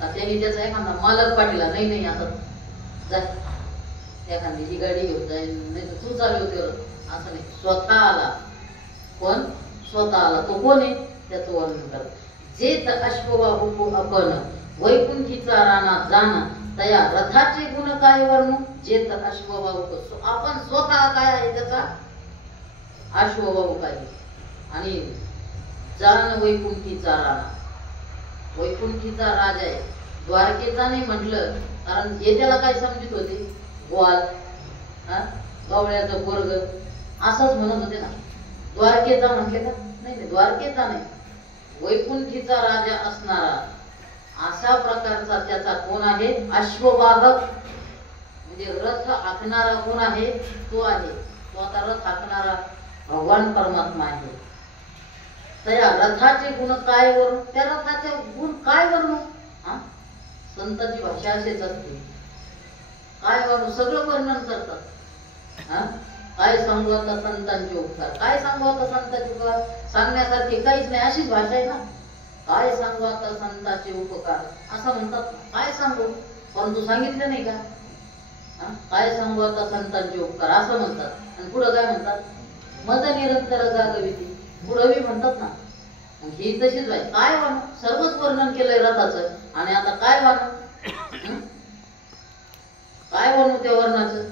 का त्यांनी त्याचा एखादा मालक पाठीला? नाही नाही, आता जा एखादी ही गाडी घेऊन जाईल, नाही तर तू चालवते रथ, असं नाही. स्वतः आला. कोण? स्वतः आला. तो कोण आहे? त्याचं वर्णन करत. जे अश्ववाहू आपण वैकुंठीचा राणा जाण, तया रथाचे गुण काय वर्णू? जे अश्ववाहू, आपण स्वतः काय आहे त्याचा? अश्ववाहू काय, आणि जाण वैकुंठीचा राणा. वैकुंठीचा राजा आहे, द्वारकेचा नाही म्हटलं, कारण हे त्याला काय समजत होते? ग्वाल, गवळ्याचं पोरग, असंच म्हणत होते ना. द्वारकेचा म्हटले का? नाही, द्वारकेचा नाही, वैकुंठीचा राजा असणारा अशा प्रकारचा त्याचा कोण आहे? अश्ववाहक, म्हणजे रथ आखणारा कोण आहे? तो आहे. तो आता रथ आखणारा भगवान परमात्मा आहे. त्या रथाचे गुण काय वरून? त्या रथाचे गुण काय वरून? संतांची भाषा अशीच असते. काय वरून? सगळं वर्णन करतात. काय सांगू आता संतांचे उपकार? काय सांगू आता संतांचे उपकार? सांगण्यासारखे काहीच नाही, अशीच भाषा आहे ना. काय सांगू आता संतांचे उपकार असं म्हणतात. काय सांगू? परंतु सांगितलं नाही का? काय सांगू आता संतांचे उपकार असं म्हणतात. आणि पुढं काय म्हणतात? मद निरंतर जागविती, पुढं बी म्हणतात ना. ही तशीच आहे. काय वाणू? सर्वच वर्णन केलंय रथाचं, आणि आता काय वाणू? काय वर्णू त्या वर्णाचं?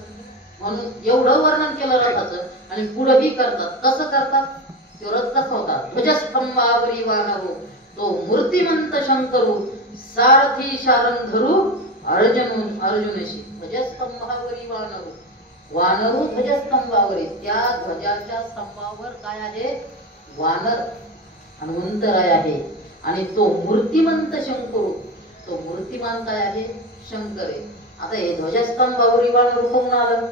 म्हणून एवढं वर्णन केलं रथाचं, आणि पुढं बी करतात. कसं करतात? तो रथ कसा होता? ध्वजस्तंभावरी वानरू, तो मूर्तिमंत शंकरू, सारथी शारंधरू अर्जुनशी. ध्वजस्तंभावरी वानरू, वानरू ध्वजस्तंभावरी, त्या ध्वजाच्या स्तंभावर काय आहे? वानर, हनुमंतराय आहे. आणि तो मूर्तिमंत शंकरू, तो मूर्तिमान काय आहे? शंकर आहे. आता हे ध्वजस्तंभावरी वानरू कोण आलं?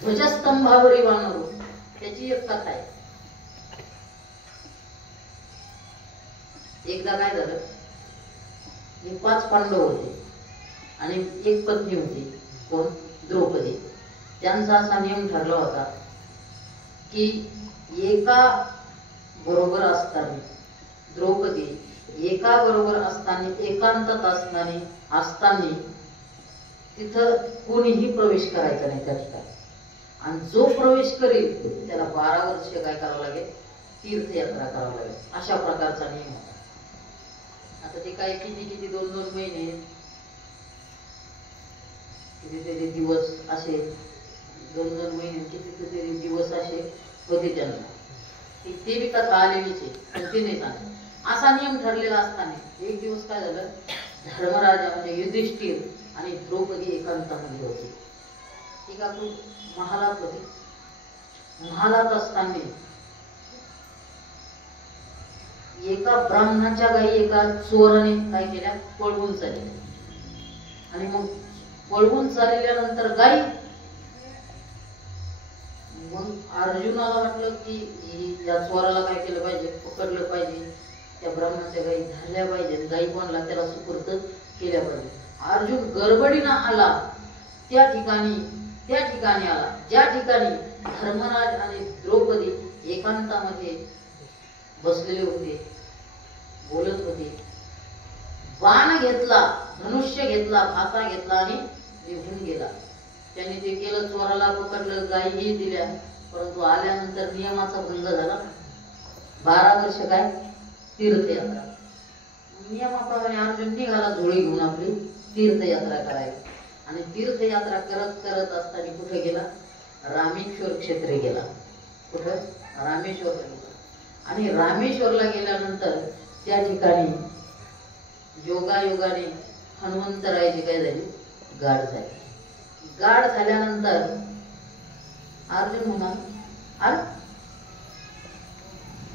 ध्वजस्तंभावरी वानरू, त्याची एक कथा आहे. एकदा काय झालं, 5 पांडव होते आणि एक पत्नी होती. कोण? द्रौपदी. त्यांचा असा नियम ठरला होता की एका बरोबर असताना, द्रौपदी एका बरोबर असताना, एकांतात असताना तिथं कोणीही प्रवेश करायचा नाही त्या ठिकाणी. आणि जो प्रवेश करेल त्याला 12 वर्ष काय करावं लागेल, तीर्थयात्रा करावं लागेल. अशा प्रकारचा नियम होता. आता ते काय किती 2-2 महिने कितीतरी दिवस असे 2-2 महिने कितीतरी दिवस असे होते त्यांना. ते बी कथा आलेलीच आहे, पण ते नाही सांगत. असा नियम ठरलेला असताना एक दिवस काय झालं, धर्मराजा म्हणजे युधिष्ठिर आणि द्रौपदी एकांतामध्ये होते. ठीक आहे, महालात होते. महालात असताना एका ब्राह्मणाच्या गाई एका चोराने काय केल्या, पळवून चालल्या. आणि मग पळवून चालल्यानंतर गाई, मग अर्जुनाला वाटलं की या चोराला काय केलं पाहिजे, पकडलं पाहिजे, त्या ब्राह्मणाच्या गाई धरल्या पाहिजे, गाई कोणला त्याला सुपूर्द केल्या पाहिजे. अर्जुन गडबडीनं आला त्या ठिकाणी आला ज्या ठिकाणी धर्मराज आणि द्रौपदी एकांतामध्ये बसलेले होते, बोलत होते. बाण घेतला, धनुष्य घेतला, भाता घेतला आणि निघून गेला. त्यांनी ते केलं, चोराला पकडलं, गायीही दिल्या. परंतु आल्यानंतर नियमाचा भंग झाला. 12 वर्ष काय तीर्थयात्रा. नियमाप्रमाणे अर्जुन निघाला झोळी घेऊन आपली तीर्थयात्रा करायची. आणि तीर्थयात्रा करत असताना कुठे गेला, रामेश्वर क्षेत्री गेला. कुठं, रामेश्वरला गेला. आणि रामेश्वरला गेल्यानंतर त्या ठिकाणी योगायोगाने हनुमंतरायाची काय झाली, गाठ झाली. गाठ झाल्यानंतर अर्जुन म्हणाला, अरे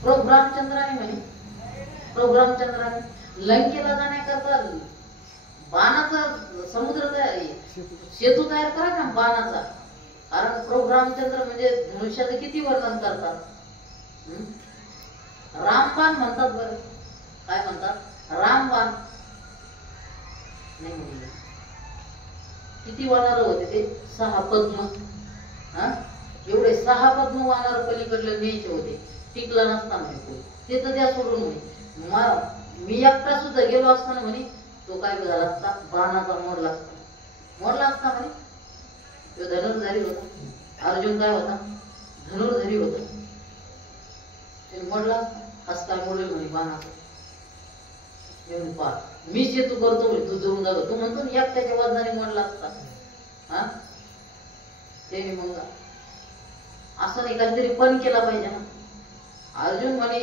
प्रभू रामचंद्राने लंकेला जाण्याकरता बाणाचा समुद्र सेतू तयार करा ना बाणाचा. कारण प्रभू रामचंद्र म्हणजे धनुष्याचं किती वर्णन करतात. रामबाण म्हणतात. बरं काय म्हणतात, रामबाण नाही म्हणले. किती वानर होते ते, 6 पद्म. एवढे 6 पद्म वानर पलीकडले न्यायचे होते. टिकला नसता म्हणे ते तर त्या सोडून म्हणे, मी एकटा सुद्धा गेलो असताना म्हणे तो काय झाला असता, बाणाचा मोडला असता म्हणे. तो धनुर्धारी होता. अर्जुन काय होता, धनुर्धारी होता. त्याने मोडला असता, मोडेल म्हणे बाणाचा. मी सेतू करतो म्हणे, तू जाऊन जातो. तू म्हणतो ना एकट्याच्या वजनाने मोडला असता. त्याने मग असं नाही, काहीतरी पण केला पाहिजे ना. अर्जुन म्हणे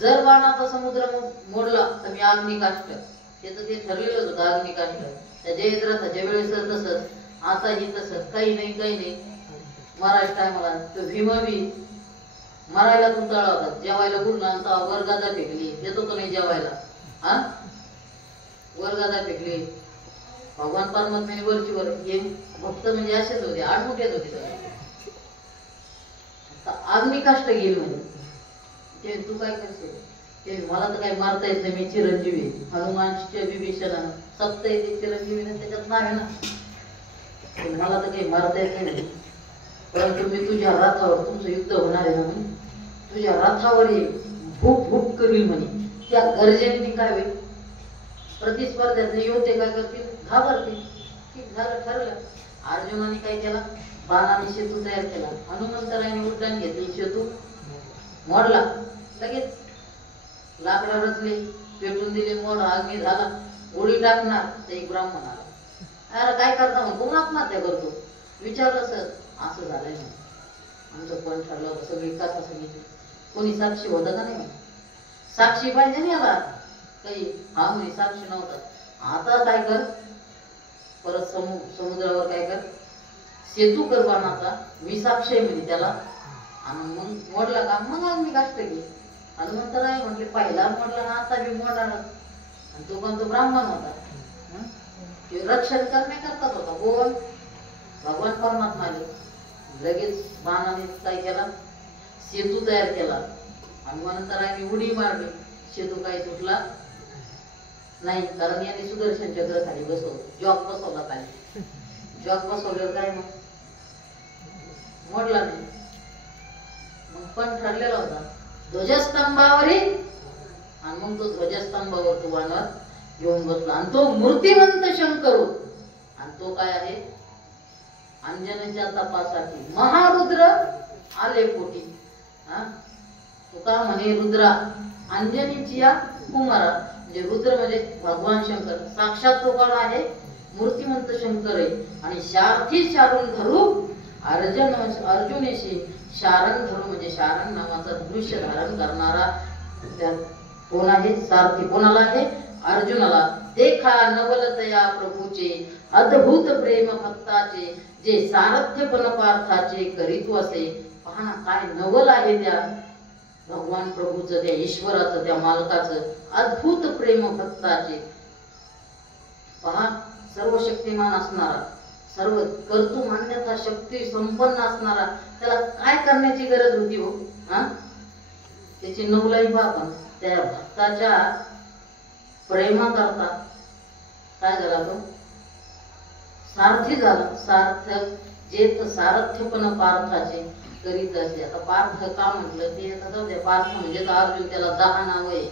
जर बाणाचा समुद्र मोडला तर मी अग्निकाष्ठ, त्याचं ते ठरलेलं होतं अग्निकाष्ठ. त्या जयद्रथाच्या वेळेस तसंच, आताही तसंच. काही नाही मरायच्या टायमाला तो भीमबी मरायला तुमचा होता. जेवायला गुरुनांचा वर्गादा फेकली, येतो तो नाही जेवायला. वर्गादा फेकली. भगवान परमात्म्याने वरची वर हे भक्त म्हणजे असेच होते, आडमुठ्यात होते. अग्निकाष्ठ गेली म्हणे. ते तू काय करशील, ते मला तर काही मारता येत नाही, मी चिरंजीवी. हनुमानच्या विभीषणानं सप्त येते चिरंजीवी, त्याच्यात नाही ना. मला तर काही मारता येत नाही, परंतु मी तुझ्या रथावर, तुमचं युद्ध होणार आहे म्हणे, तुझ्या रथावर भूक भूक करील म्हणे. त्या गरजेने काय होईल, प्रतिस्पर्ध्याचे योद्धे काय करतील, घाबरतील. ठीक झालं, ठरलं. अर्जुनाने काय केला, बाणाने सेतू तयार केला. हनुमंतरायाने उड्डाण घेतली, सेतू मोडला. लगेच लाकडा रचले, पेटून दिले, मोड अग्नी झाला. उडी टाकणार तर एक ब्राह्मण आला. अरे काय करता मग, कोण आत्महत्या करतो. विचारलं सर, असं झालंय ना, आमचं पण ठरलं होतं. सगळी कथा सांगितली. कोणी साक्षी होता का नाही, साक्षी पाहिजे नाही याला काही. हा म्हणे साक्षी नव्हता. आता काय कर, परत समुद्रावर काय कर, सेतू कर बाणाचा, मी साक्षी आहे म्हणे त्याला. आणि मग मोडला का, मग आम्ही काष्ट घे. हनुमंतराय म्हटले पहिला मोडला ना, आता बी मोडणार. आणि तो पण तो ब्राह्मण होता, रक्षण करण्याकरताच होता. गोवन भगवान परमात्माने लगेच बाणाने काय केला, सेतू तयार केला. हनुमंतरायाने उडी मारली, सेतू काही तुटला नाही. कारण याने सुदर्शन चक्र खाली बसवलं, जॉक बसवला खाली. जॉक बसवल्यावर काय मग मोडला नाही. मग पण ठरलेला होता ध्वजस्तंभावरील. आणि मग तो ध्वजस्तंभावर तो वानर येऊन बसला. आणि तो मूर्तिवंत शंकर. आणि तो काय आहे? अंजनेच्या तपासाठी महारुद्र आले पोटी. तुका म्हणे रुद्रा अंजनीची या कुमारा, म्हणजे रुद्र म्हणजे भगवान शंकर, साक्षात तो कोण आहे? मूर्तिमंत शंकर आहे. आणि शार्थी शारून धरू अर्जुनेशी, शारण धरू म्हणजे शारण नावाचा दृश्य धारण करणारा कोण आहे? सारथी. कोणाला आहे? अर्जुनाला. देखा नवलतया प्रभूचे अद्भुत प्रेम भक्ताचे, जे सारथ्यपण पार्थाचे करीत असे. पहा ना काय नवल आहे त्या भगवान प्रभूचं, त्या ईश्वराचं, त्या मालकाचं अद्भुत प्रेम भक्ताचे. पहा, सर्व शक्तिमान असणारा, सर्व कर्तृ मान्यता शक्ती संपन्न असणारा, त्याला काय करण्याची गरज होती हो? त्याची नवलाई पहा. पण त्या भक्ताच्या प्रेमा करता काय झाला? तो सारथी झाला. सार्थक जे सारथ्यपण पार्थाचे करीत असे. आता पार्थ का म्हटलं ते आता जाऊ द्या. पार्थ म्हणजे अर्जुन, त्याला 10 नाव आहे.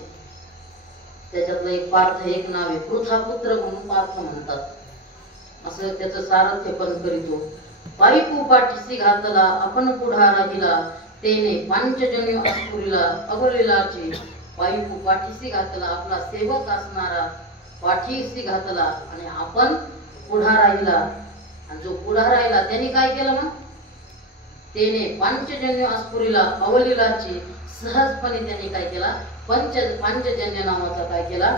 त्याच्यातलं एक पार्थ एक नाव आहे, पृथापुत्र म्हणून पार्थ म्हणतात. असं त्याचं सारथ्यपण करीतो. पायी पाठीसी घातला आपण पुढा राहिला, तेने पांचजन्य अस्फुरिला अगोलिलाची. पायी पाठीसी घातला, आपला सेवक असणारा पाठीसी घातला आणि आपण पुढा राहिला. आणि जो पुढा राहिला त्यांनी काय केलं? मग तेने पांचजन्य अस्फुरिला अवलिलाची. सहजपणे त्यांनी काय केला? पांचजन्य नावाचा काय केला?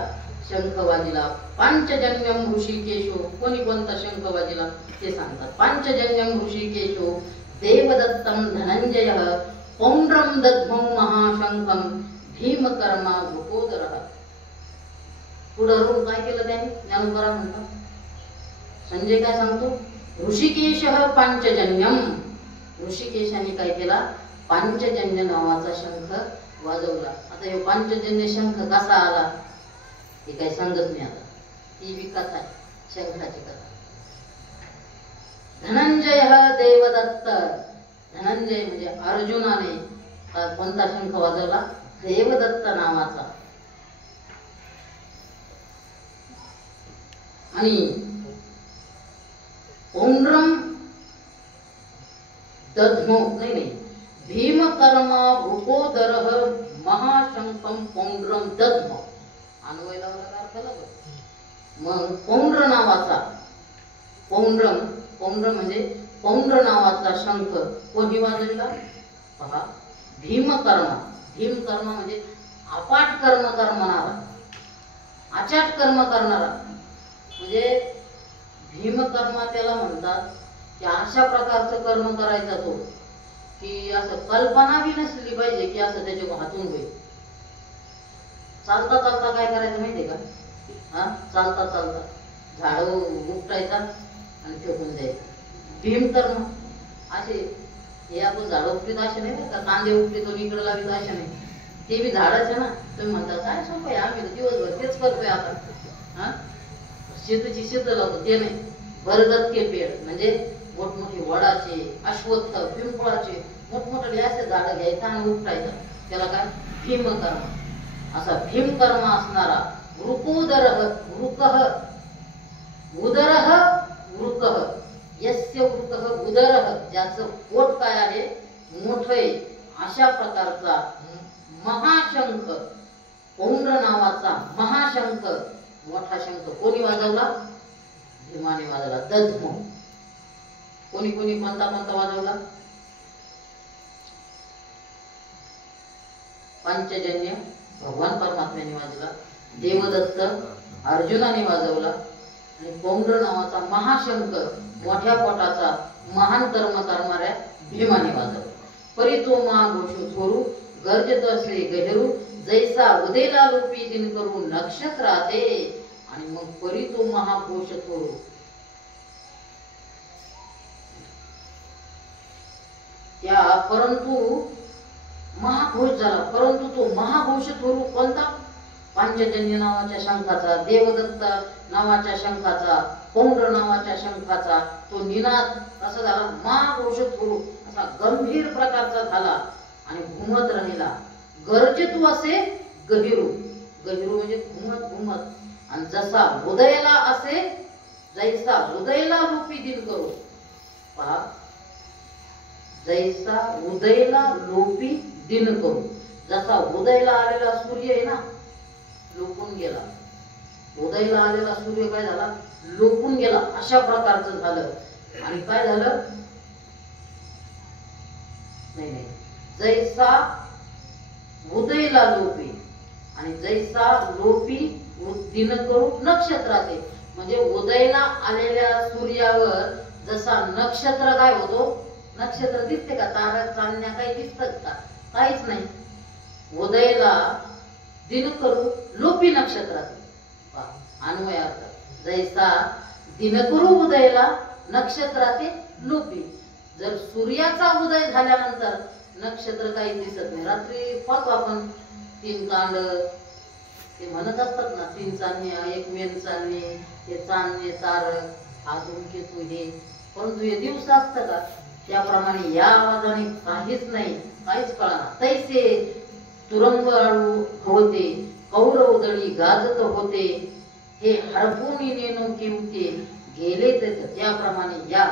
शंख वाजिला. पांचजन्यम ऋषिकेशो. कोणी कोणता शंख वाजिला ते सांगतात. पांचजन्यम ऋषिकेशो देवदत्तम धनंजय पौंड्रम दध्मौ महाशंखम भीमकर्मा भूपोदरः. पुढं काय केलं त्यांनी? ज्ञानोबरा म्हणतात. संजय काय सांगतो? ऋषिकेशः पांचजन्यम. ऋषिकेशाने काय केला? पांचजन्य नावाचा शंख वाजवला. आता हे पांचजन्य शंख कसा आला हे काही सांगत नाही. आता ती बी कथा आहे, शंखाची कथा. धनंजय देवदत्त. धनंजय म्हणजे अर्जुनाने कोणता शंख वाजवला? देवदत्त नावाचा. आणि पौंड्रम दध्मो नाही भीमकर्मा भूपोदरः महाशंखम पौंड्रम दध्मो. अन्वय लावला अर्थ लागला. मग पौंड्र नावाचा, पौंड्रम, पौंड्र म्हणजे पौंड्र नावाचा शंख कोणी वाजवला? पहा, भीमकर्मा. भीमकर्मा म्हणजे अपाट कर्म करणारा, आचाट कर्म करणारा. म्हणजे भीमकर्मा त्याला म्हणतात की अशा प्रकारचं कर्म करायचा तो की असं कल्पना बी नसली पाहिजे की असं त्याच्या हातून होईल. चालता चालता काय करायचं माहितीये का? चालता चालता झाड उपटायचा आणि फेकून द्यायचं. भीमकर्म असे हे आपण झाड उपटीत असे नाही का? कांदे उपटीतो इकडे लावित असे नाही. ते बी झाडाचे ना. तुम्ही म्हणता काय सोपं आहे, आम्ही दिवसभर तेच करतोय आता. शेतीची शेत लावतो ते नाही. भरगतके पेड म्हणजे मोठमोठे वडाचे, अश्वत्थ, पिंपळाचे मोठमोठे असे झाड घ्यायचं आणि उपटायचं. त्याला काय? भीमकर्म. असा भीमकर्म असणारा वृकोदरः वृकः उदरः वृकः यस्य वृकः उदरः, ज्याचं पोट काय आहे? मोठं आहे. अशा प्रकारचा महाशंख, पौंड्र नावाचा महाशंख, मोठा शंख कोणी वाजवला? भीमाने वाजवला. दध्मो. कोणी कोणी कोणता कोणता वाजवला? पांचजन्य भगवान परमात्म्याने वाजवला, देवदत्त अर्जुनाने वाजवला आणि पौंड्र नावाचा महाशंख मोठ्या पोटाचा महान कर्म करणाऱ्या भीमाने वाजवला. परी तो महाघोषो थोरू गर्जत असे गहेरू, जैसा उदेला रूपी दिन करू नक्षत्राते. आणि मग परी तो महाघोष थोरू. त्या परंतु महाघोष झाला. परंतु तो महाघोष थोरू कोणता? पांचजन्य नावाच्या शंखाचा, देवदत्त नावाच्या शंखाचा, पौंड्र नावाच्या शंखाचा तो निनाद कसा झाला? महाघोष थोरू असा गंभीर प्रकारचा झाला आणि घुमत राहिला. गर्जित असे गहिरू. गहिरू म्हणजे घुमत घुमत. आणि जसा हृदयाला असे जैसा उदयला लोपी दिन करू. पहा, जैसा उदयला लोपी दिन करू. जसा उदयला आलेला सूर्य आहे ना, लोपून गेला. उदयला आलेला सूर्य काय झाला, लोपून गेला, अशा प्रकारचं झालं. आणि काय झालं, नाही, जैसा उदयला लोपी आणि जैसा लोपी दिन करू नक्षत्राचे. म्हणजे उदयला आलेल्या सूर्यावर जसा नक्षत्र काय होतो, नक्षत्र दिसते का, तारा चांदण्या काही दिसतात का, काहीच नाही. उदयला दिन करू लोपी नक्षत्राचे. अन्वय अर्थ, जैसा दिन करू उदयला नक्षत्राचे लोपी. जर सूर्याचा उदय झाल्यानंतर नक्षत्र काही दिसत नाही. रात्री पाहतो आपण 3 कांड, ते म्हणत असतात ना, 3 चांदण्या, 1 मेन चांदणी, हे चांदणे तारक, हा धूमकेतू, हे. परंतु हे दिवस असतं का, त्याप्रमाणे या आवाजाने काहीच नाही, काहीच कळणार. तैसे तुरंबाळू होते, कौरव दळी गाजत होते, हे हडपून नेणू किवते गेले ते. त्याप्रमाणे या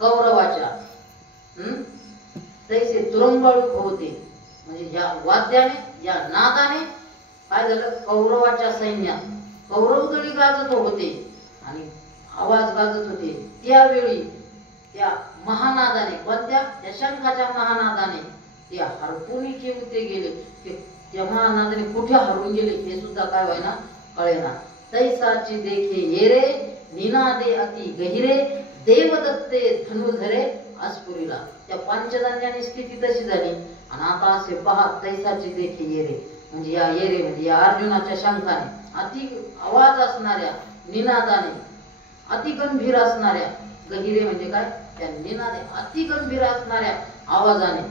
कौरवाच्या तैसे तुरंबाळू होते, म्हणजे या वाद्याने, या नादाने काय झालं, कौरवाच्या सैन्यात कौरव दळी गाजत होते आणि आवाज गाजत होते. त्यावेळी त्या महानादाने, कोणत्या, त्या शंखाच्या महानादाने ते हरपून किवते गेले. त्या महानादाने कुठे हरवून गेले हे सुद्धा काय व्हायना, कळेना. तैसाची देखे येरे निनादे अति गहिरे, देवदत्ते धनुर्धरे अस्फुरीला. त्या पंचजन्याची स्थिती तशी झाली. आणि आता असे पहा, तैसाची देखे येरे, म्हणजे या येरे म्हणजे या अर्जुनाच्या शंखाने, अति आवाज असणाऱ्या निनादाने, अति गंभीर असणाऱ्या, गहिरे म्हणजे काय, त्या निनादे अति गंभीर असणाऱ्या आवाजाने,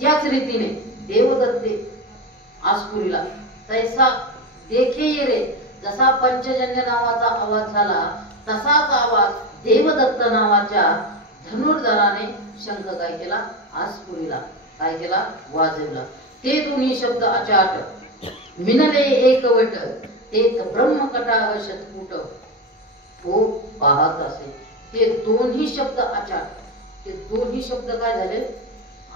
त्याच रीतीने देवदत्ते अस्फुरीला. तैसा देखे येरे, जसा पंचजन्य नावाचा आवाज झाला तसाच आवाज देवदत्त नावाच्या धनुर्धराने शंख काय केला, अस्फुरीला, काय केला, वाजवला. ते दोन्ही शब्द अचाट मिनले एकवट, तेच ब्रह्मकटाव शतकूट तो पाहत असे. ते दोन्ही शब्द अचाट, ते दोन्ही शब्द काय झाले,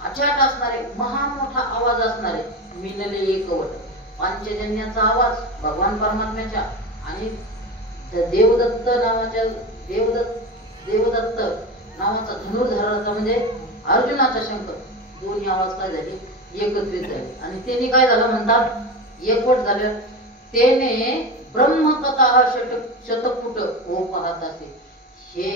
अचाट असणारे, महामोठा आवाज असणारे. मिनले एकवट, पंचजन्याचा आवाज भगवान परमात्म्याच्या आणि देवदत्त नावाच्या, देवदत्त नावाचा धनुर्धराचा म्हणजे अर्जुनाचा शंख, दोन्ही आवाज काय झाले, एकत्रित झाले. आणि त्यांनी काय झालं म्हणतात, एकवट झालं. त्याने ब्रह्मकथा शतकुट हो पाहत असे. हे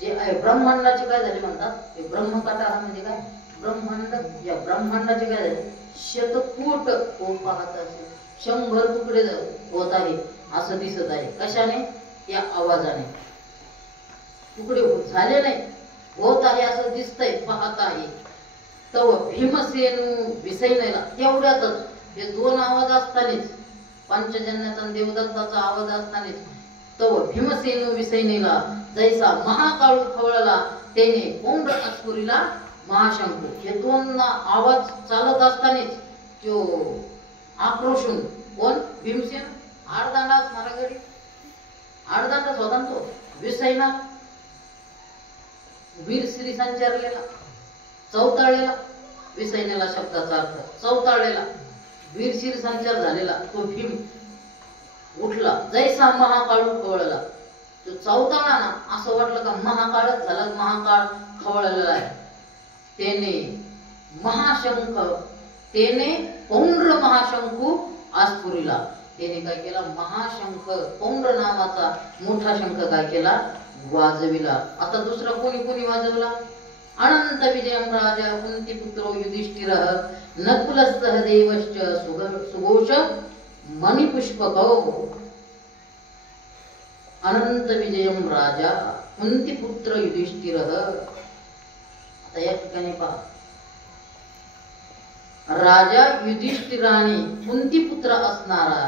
जे आहे ब्रह्मांडाचे काय झाले म्हणतात, हे ब्रह्मकथा म्हणजे काय, ब्रह्मांड. या ब्रह्मांडाचे काय झाले, शतकूट हो पाहत असे. 100 तुकडे होत आहे असं दिसत आहे. कशाने, या आवाजाने. तुकडे झाले नाही, होत आहे असं दिसतंय, पाहत आहे. तव भीमसेनू विसैनेला, तेवढ्यातच हे 2 आवाज असतानाच, पंचजन्याचा आणि देवदत्ताचा आवाज असतानाच, तव भीमसेनू विसैनेला, जैसा महाकाळू खवळला, त्याने पौंड अस्फुरीला महाशंकू. हे 2 आवाज चालत असतानाच तो आक्रोशून, कोण, भीमसेन, आडदांडा असणारा गडी, आडदांडाच होता तो, विसैना, वीरश्री संचारलेला, चौताळलेला. विसैनेला शब्दाचा अर्थ चौताळलेला, वीरश्री संचार झालेला तो भीम उठला. जैसा महाकाळू खवळला, तो चौताळला ना, असं वाटलं का महाकाळच झाला, महाकाळ खवळलेला आहे. त्याने महाशंख, त्याने पौंड्र महाशंकू अस्फुरीला, त्याने काय केला, महाशंख, पौंड्र नावाचा मोठा शंख काय केला, वाजविला. आता दुसरा कोणी कोणी वाजवला, अनंत विजयम राजा कुंतीपुत्रो युधिष्ठिरः नकुलः सहदेवश्च सुघोष मणिपुष्पकौ. अनंत विजयम राजा कुंतीपुत्र युधिष्ठिरः. आता या ठिकाणी पहा, राजा युधिष्ठिराने कुंतीपुत्र असणारा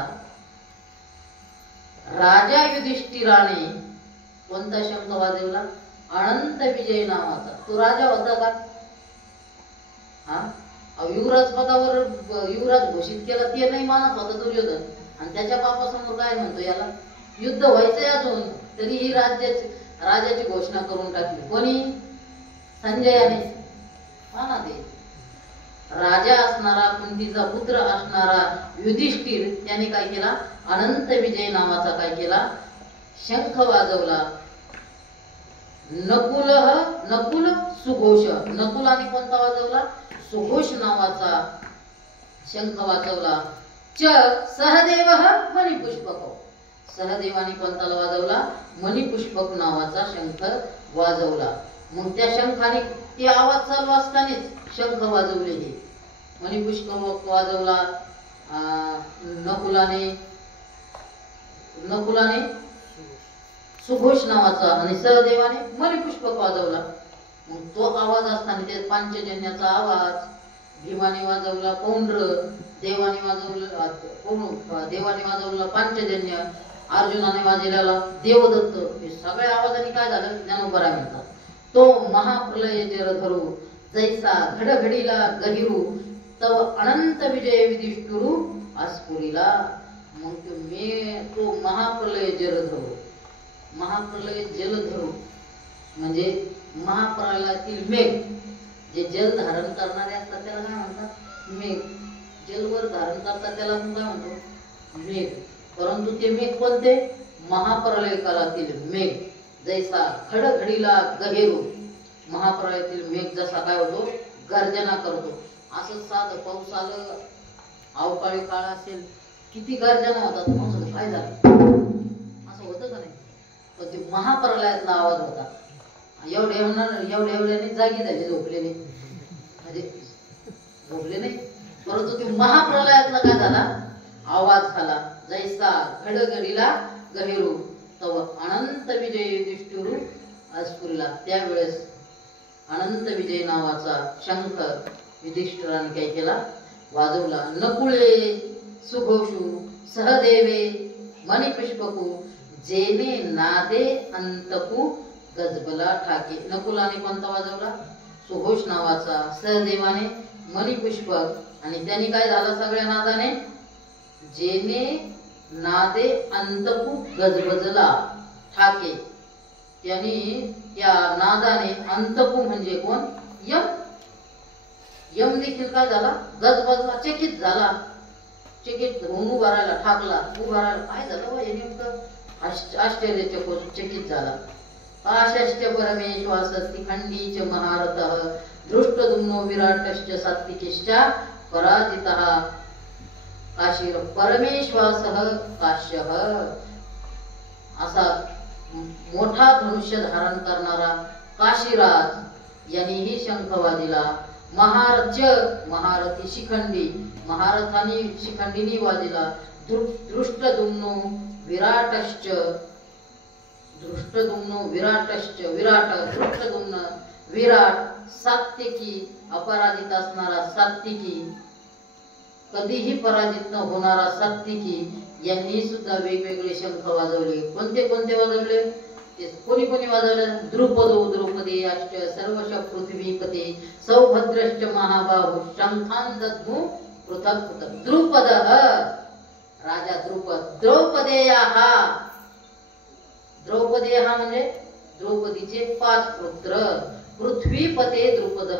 राजा युधिष्ठिराने कोणता शंख वाजवला, अनंत विजय नावाचा. तो राजा होता का, हा, युवराज पदावर युवराज घोषित केला ते नाही मानत होता दुर्योधन. आणि त्याच्या बापासमोर काय म्हणतो, याला युद्ध व्हायचंय अजून, तरी ही राजाची घोषणा करून टाकली. कोणी? संजयाने. हा ना, ते राजा असणारा, कुंतीचा पुत्र असणारा युधिष्ठिर त्याने काय केला, अनंत विजय नावाचा काय केला, शंख वाजवला. नकुल सुघोष, नकुलाने कोणता वाजवला, सुघोष नावाचा शंख वाजवला. च सहदेव मणिपुष्पक, सहदेवाने कोणता वाजवला, मणिपुष्पक नावाचा शंख वाजवला. मग त्या शंखाने ते आवाज चालू असतानाच शंख वाजवले. हे मणिपुष्पक वाजवला नकुलाने सुघोष नावाचा, आणि सहदेवाने मणिपुष्पक वाजवला. मग तो आवाज असताना ते पांचजन्याचा आवाज भीमाने वाजवला पौंड्र, देवाने वाजवला पांचजन्य, अर्जुनाने वाजवलेला देवदत्त. हे सगळ्या आवाजाने काय झालं, ज्ञानोबा म्हणतात, तो महाप्रलय जलधरू जैसा घडघडीला गहिरू तव अनंत विजय विधिष्ठुरू आस्फुरीला. मग तो महाप्रलय जलधरू, महाप्रलय जलधरू म्हणजे महाप्रलयातील मेघ, जे जल धारण करणारे असतात त्याला काय म्हणतात, मेघ. जलवर धारण करतात त्याला आपण काय म्हणतो, मेघ. परंतु ते मेघ कोणते, महाप्रलय काळातील मेघ. जैसा खडखडीला गहेरू, महाप्रलयातील मेघ जसा काय होतो, गर्जना करतो. असं साधं पाऊस आलं, अवकाळी काळ असेल, किती गर्जना होतात, पावसाचं काय झालं असं होतं का नाही. पण ते महाप्रलयातला आवाज होता. एवढ्याने जागी झाले, झोपले नाही, म्हणजे झोपले नाही, परंतु ते महाप्रलयातला काय झाला, आवाज झाला. जैसा घडघडीला गहेरू तव अनंत विजय युधिष्ठिरू आस्फुरीला. त्यावेळेस अनंत विजय नावाचा शंख युधिष्ठिराने काय केला, वाजवला. नकुळे सुघोषू सहदेवे मणिपुष्पकू जेने नादे अंतकू गजबला ठाके. नकुलाने कोणता वाजवला, सुघोष नावाचा, सहदेवाने मणिपुष्पक, आणि त्याने काय झालं, सगळ्या नादाने जेने नादे अंतकू गजबजला ठाके. त्यांनी त्या नादाने अंतकू म्हणजे कोण, यम देखील काय झाला, गजबजला, चकित झाला. चकित होऊन उभारायला ठाकला, उभारायला काय झालं, हे नेमकं आश्चर्यचकित झाला. आशश्च परमेश्वासस्ति खंडीच महारथः दृष्टदुम्नो विराटश्च सात्विकिश्च पराजितः काशीर परमेश्वासः काश्यः. असा मोठा धनुष्य धारण करणारा काशीराज यांनीही शंख वाजिला. महारथी शिखंडी, महारथाने शिखंडीनी वाजिला. दृष्टदुम्नो विराटश्च, दृष्टदुम्न विराट सात्विकी, अपराजित असणारा सात्विकी, कधीही पराजित न होणारा सात्विकी यांनी सुद्धा वेगवेगळे शंख वाजवले. कोणते कोणते वाजवले, कोणी कोणी वाजवले, द्रुपदो द्रौपदी अष्ट सर्वश पृथ्वीपते सौभद्रश्च महाबाहु शंखान दद्मु पृथक पृथक. द्रुपद राजा द्रुपद, द्रौपदेयाः, द्रौपदेयाः म्हणजे द्रौपदीचे 5 पुत्र. पृथ्वीपते द्रुपद,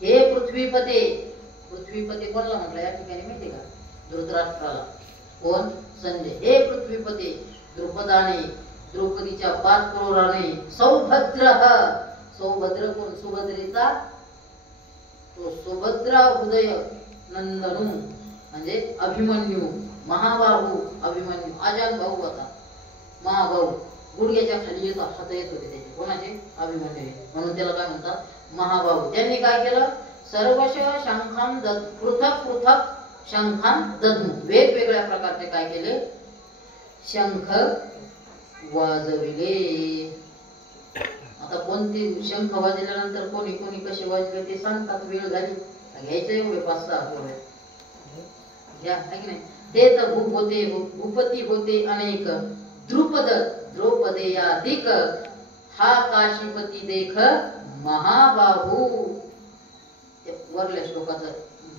हे पृथ्वीपते. पृथ्वीपती कोणाला म्हटलं या ठिकाणी माहिती का, धृतराष्ट्राला. कोण, संजय. हे पृथ्वीपती द्रुपदाने द्रौपदीच्या 5 क्रूराने. सौभद्र, सौभद्र कोण, सुभद्रेचा तो सुभद्रा हृदय नंदनू म्हणजे अभिमन्यू. महाबाहू अभिमन्यू, आजान भाऊ होता, महाभाऊ. गुडघ्याच्या खाली येतो, हात येत होते त्याचे, कोणाचे, अभिमन्यू, म्हणून त्याला काय म्हणतात, महाबाहू. त्यांनी काय केलं, सर्वश शंखान पृथक पृथक शंखान दद्मु, वेगवेगळ्या प्रकारचे काय केले, शंख वाजविले. आता कोणती शंख वाजल्यानंतर कोणी कोणी कसे वाजले ते सांगतात. वेळ झाली, घ्यायचं एवढे 5-6 आठवडे घ्या, आहे की नाही. ते तर भूप होते, भूपती होते अनेक. द्रुपद द्रौपदेयाधिक, हा काशीपती देख महाबाहू. वरल्या श्लोकाचा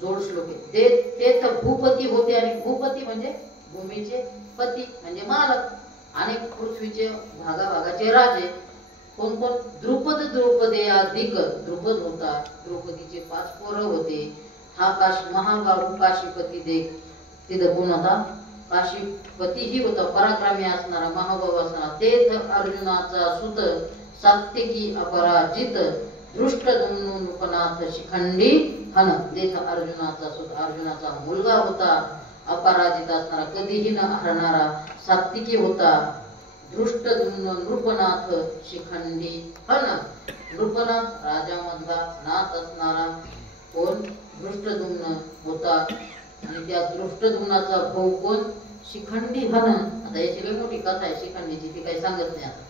जोड श्लोक आहे. ते तर भूपती होते, आणि भूपती म्हणजे भूमीचे पती म्हणजे मालक आणि पृथ्वीचे भागाभागाचे राजे कोण कोण? द्रुपद द्रौपदेया दिग. द्रुपद होता, द्रौपदीचे 5 पोरं होते. हा महाबाहू काशीपती देख. तिथं कोण होता? काशीपतीही होता, पराक्रमी असणारा, महाबाहू असणारा. तेथ अर्जुनाचा सुत सात्विकी अपराजित दृष्टद्युम्न नृपनाथ शिखंडी हन. तेथ अर्जुनाचा सुत, अर्जुनाचा मुलगा होता, अपराजित असणारा, कधीही न हरणारा, सात्विकी होता. दृष्टद्युम्न नृपनाथ शिखंडी हन. नृपनाथ राजामधला नाथ असणारा कोण? दृष्टद्युम्न होता. आणि त्या दृष्टद्युम्नाचा भाऊ कोण? शिखंडी हन. आता याची लई मोठी कथा आहे शिखंडीची, ती काही सांगत नाही आता,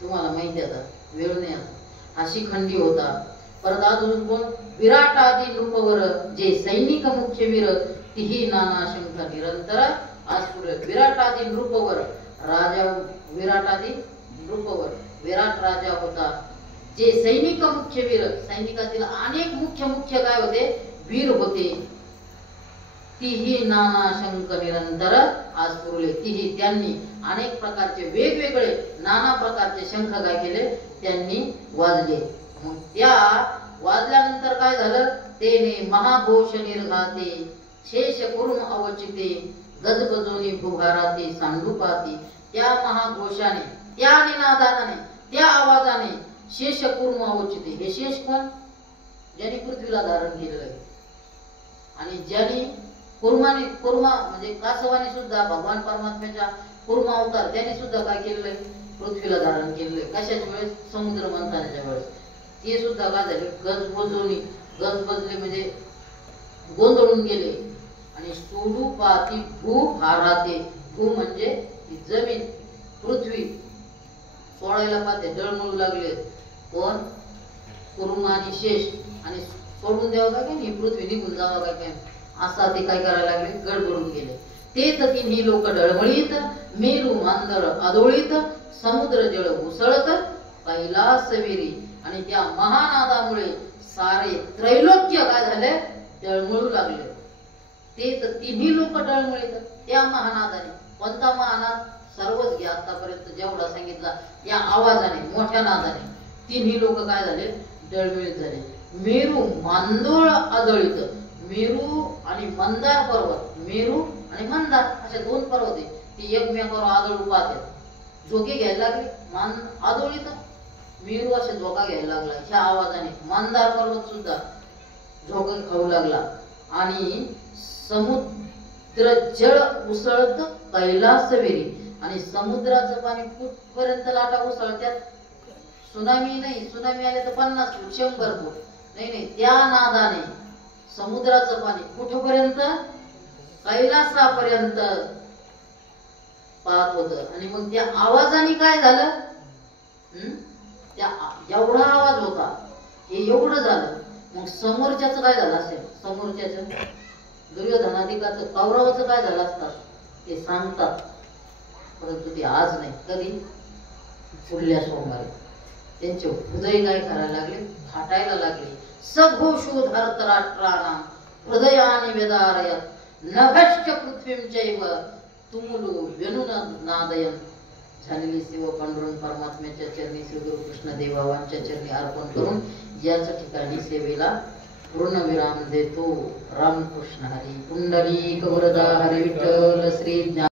तुम्हाला माहिती आता, वेळ नाही आता. हा शिखंडी होता. परत अजून कोण? विराट आदी नृपवर जे सैनिक मुख्य वीर तिही नाना शंख निरंतर आसुर. विराट आदी नृपवर राजा, विराट आदी नृपवर विराट राजा होता. जे सैनिक मुख्य वीर, सैनिकातील अनेक मुख्य काय होते? वीर होते. तीही नाना शंख निरंतर आज पुरले. तीही त्यांनी अनेक प्रकारचे वेगवेगळे नाना प्रकारचे शंख काय केले? त्यांनी वाजले. मग त्या वाजल्यानंतर काय झालं? तेने महाघोष निर्घाते शेष कुर्म अवचिते गजगजोनी भुभाराती सांडुपाती. त्या महाघोषाने, त्या निनादाने, त्या आवाजाने शेष कुर्म अवचिते. हे शेष कोण? ज्यांनी पृथ्वीला धारण केलेलं आहे. आणि ज्यांनी कुर्मा म्हणजे कासवाने सुद्धा भगवान परमात्म्याच्या कुर्मा अवतार त्यांनी सुद्धा काय केलेलं आहे? पृथ्वीला धारण केलेलं आहे. कशाच्या वेळेस? समुद्र मंथनाच्या वेळेस. ते सुद्धा काय झाले? गजबजले म्हणजे गोंधळून गेले. आणि सोडू पाती भू भाराते. भू म्हणजे जमीन, पृथ्वी सोडायला पाहते, डळमळू लागले. कोण? कुर्मा आणि शेष. आणि सोडून द्यावं काय नाही, पृथ्वी निघून जावं काय असा ते काय करायला लागले? गडबडून गेले. ते तर तिन्ही लोक डळमळीत मेरू मांदळ आदोळीत समुद्र जळ उसळत कैलासविरी. आणि त्या महानादामुळे सारे त्रैलोक्य काय झाले? डळमळू लागले. ते तर तिन्ही लोक डळमळीत त्या महानादाने. कोणता महानाद? सर्वच घ्या आतापर्यंत जेवढा सांगितला या आवाजाने, मोठ्या नादाने तिन्ही लोक काय झाले? डळमळीत झाले. मेरू मांदोळ आदळीत. मेरू आणि मंदार पर्वत, मेरू आणि मंदार असे 2 पर्वत आहे. ती एकमेकावर आदळू पाहतात, झोके घ्यायला लागले. आदळीत मेरू असे झोका घ्यायला लागला ह्या आवाजाने. मंदार पर्वत सुद्धा झोका खाऊ लागला. आणि समुद्र जळ उसळत कैलासवेरी. आणि समुद्राचं पाणी कुठपर्यंत लाटा उसळत्यात? सुनामी नाही, सुनामी आले तर 50 फूट 100 फूट नाही, त्या नादाने समुद्राचं पाणी कुठपर्यंत? कैलासापर्यंत पाहत होत. आणि मग त्या आवाजाने काय झालं? त्या एवढा आवाज होता, हे एवढं झालं. मग समोरच्याच काय झालं असेल? समोरच्याच दुर्योधनाधिकाचं, कौरवाचं काय झालं असतात ते सांगतात, परंतु ते आज नाही. कधी? पुढल्या सोमवारी त्यांचे हृदय काय करायला लागले? फाटायला लागले. सघोषोधर्त राष्ट्राणां हृदयानि वेदारयत नभश्च पृथ्वीं चैव तुमुलो वेणुन नादयन. झालेली सेवा पांडुरंग परमात्म्याच्या चरणी श्री गुरु कृष्ण देवांच्या चरणी अर्पण करून याच ठिकाणी सेवेला पूर्णविराम देतो. रामकृष्ण हरी. पुंडलिक वरदा हरी विठ्ठल श्री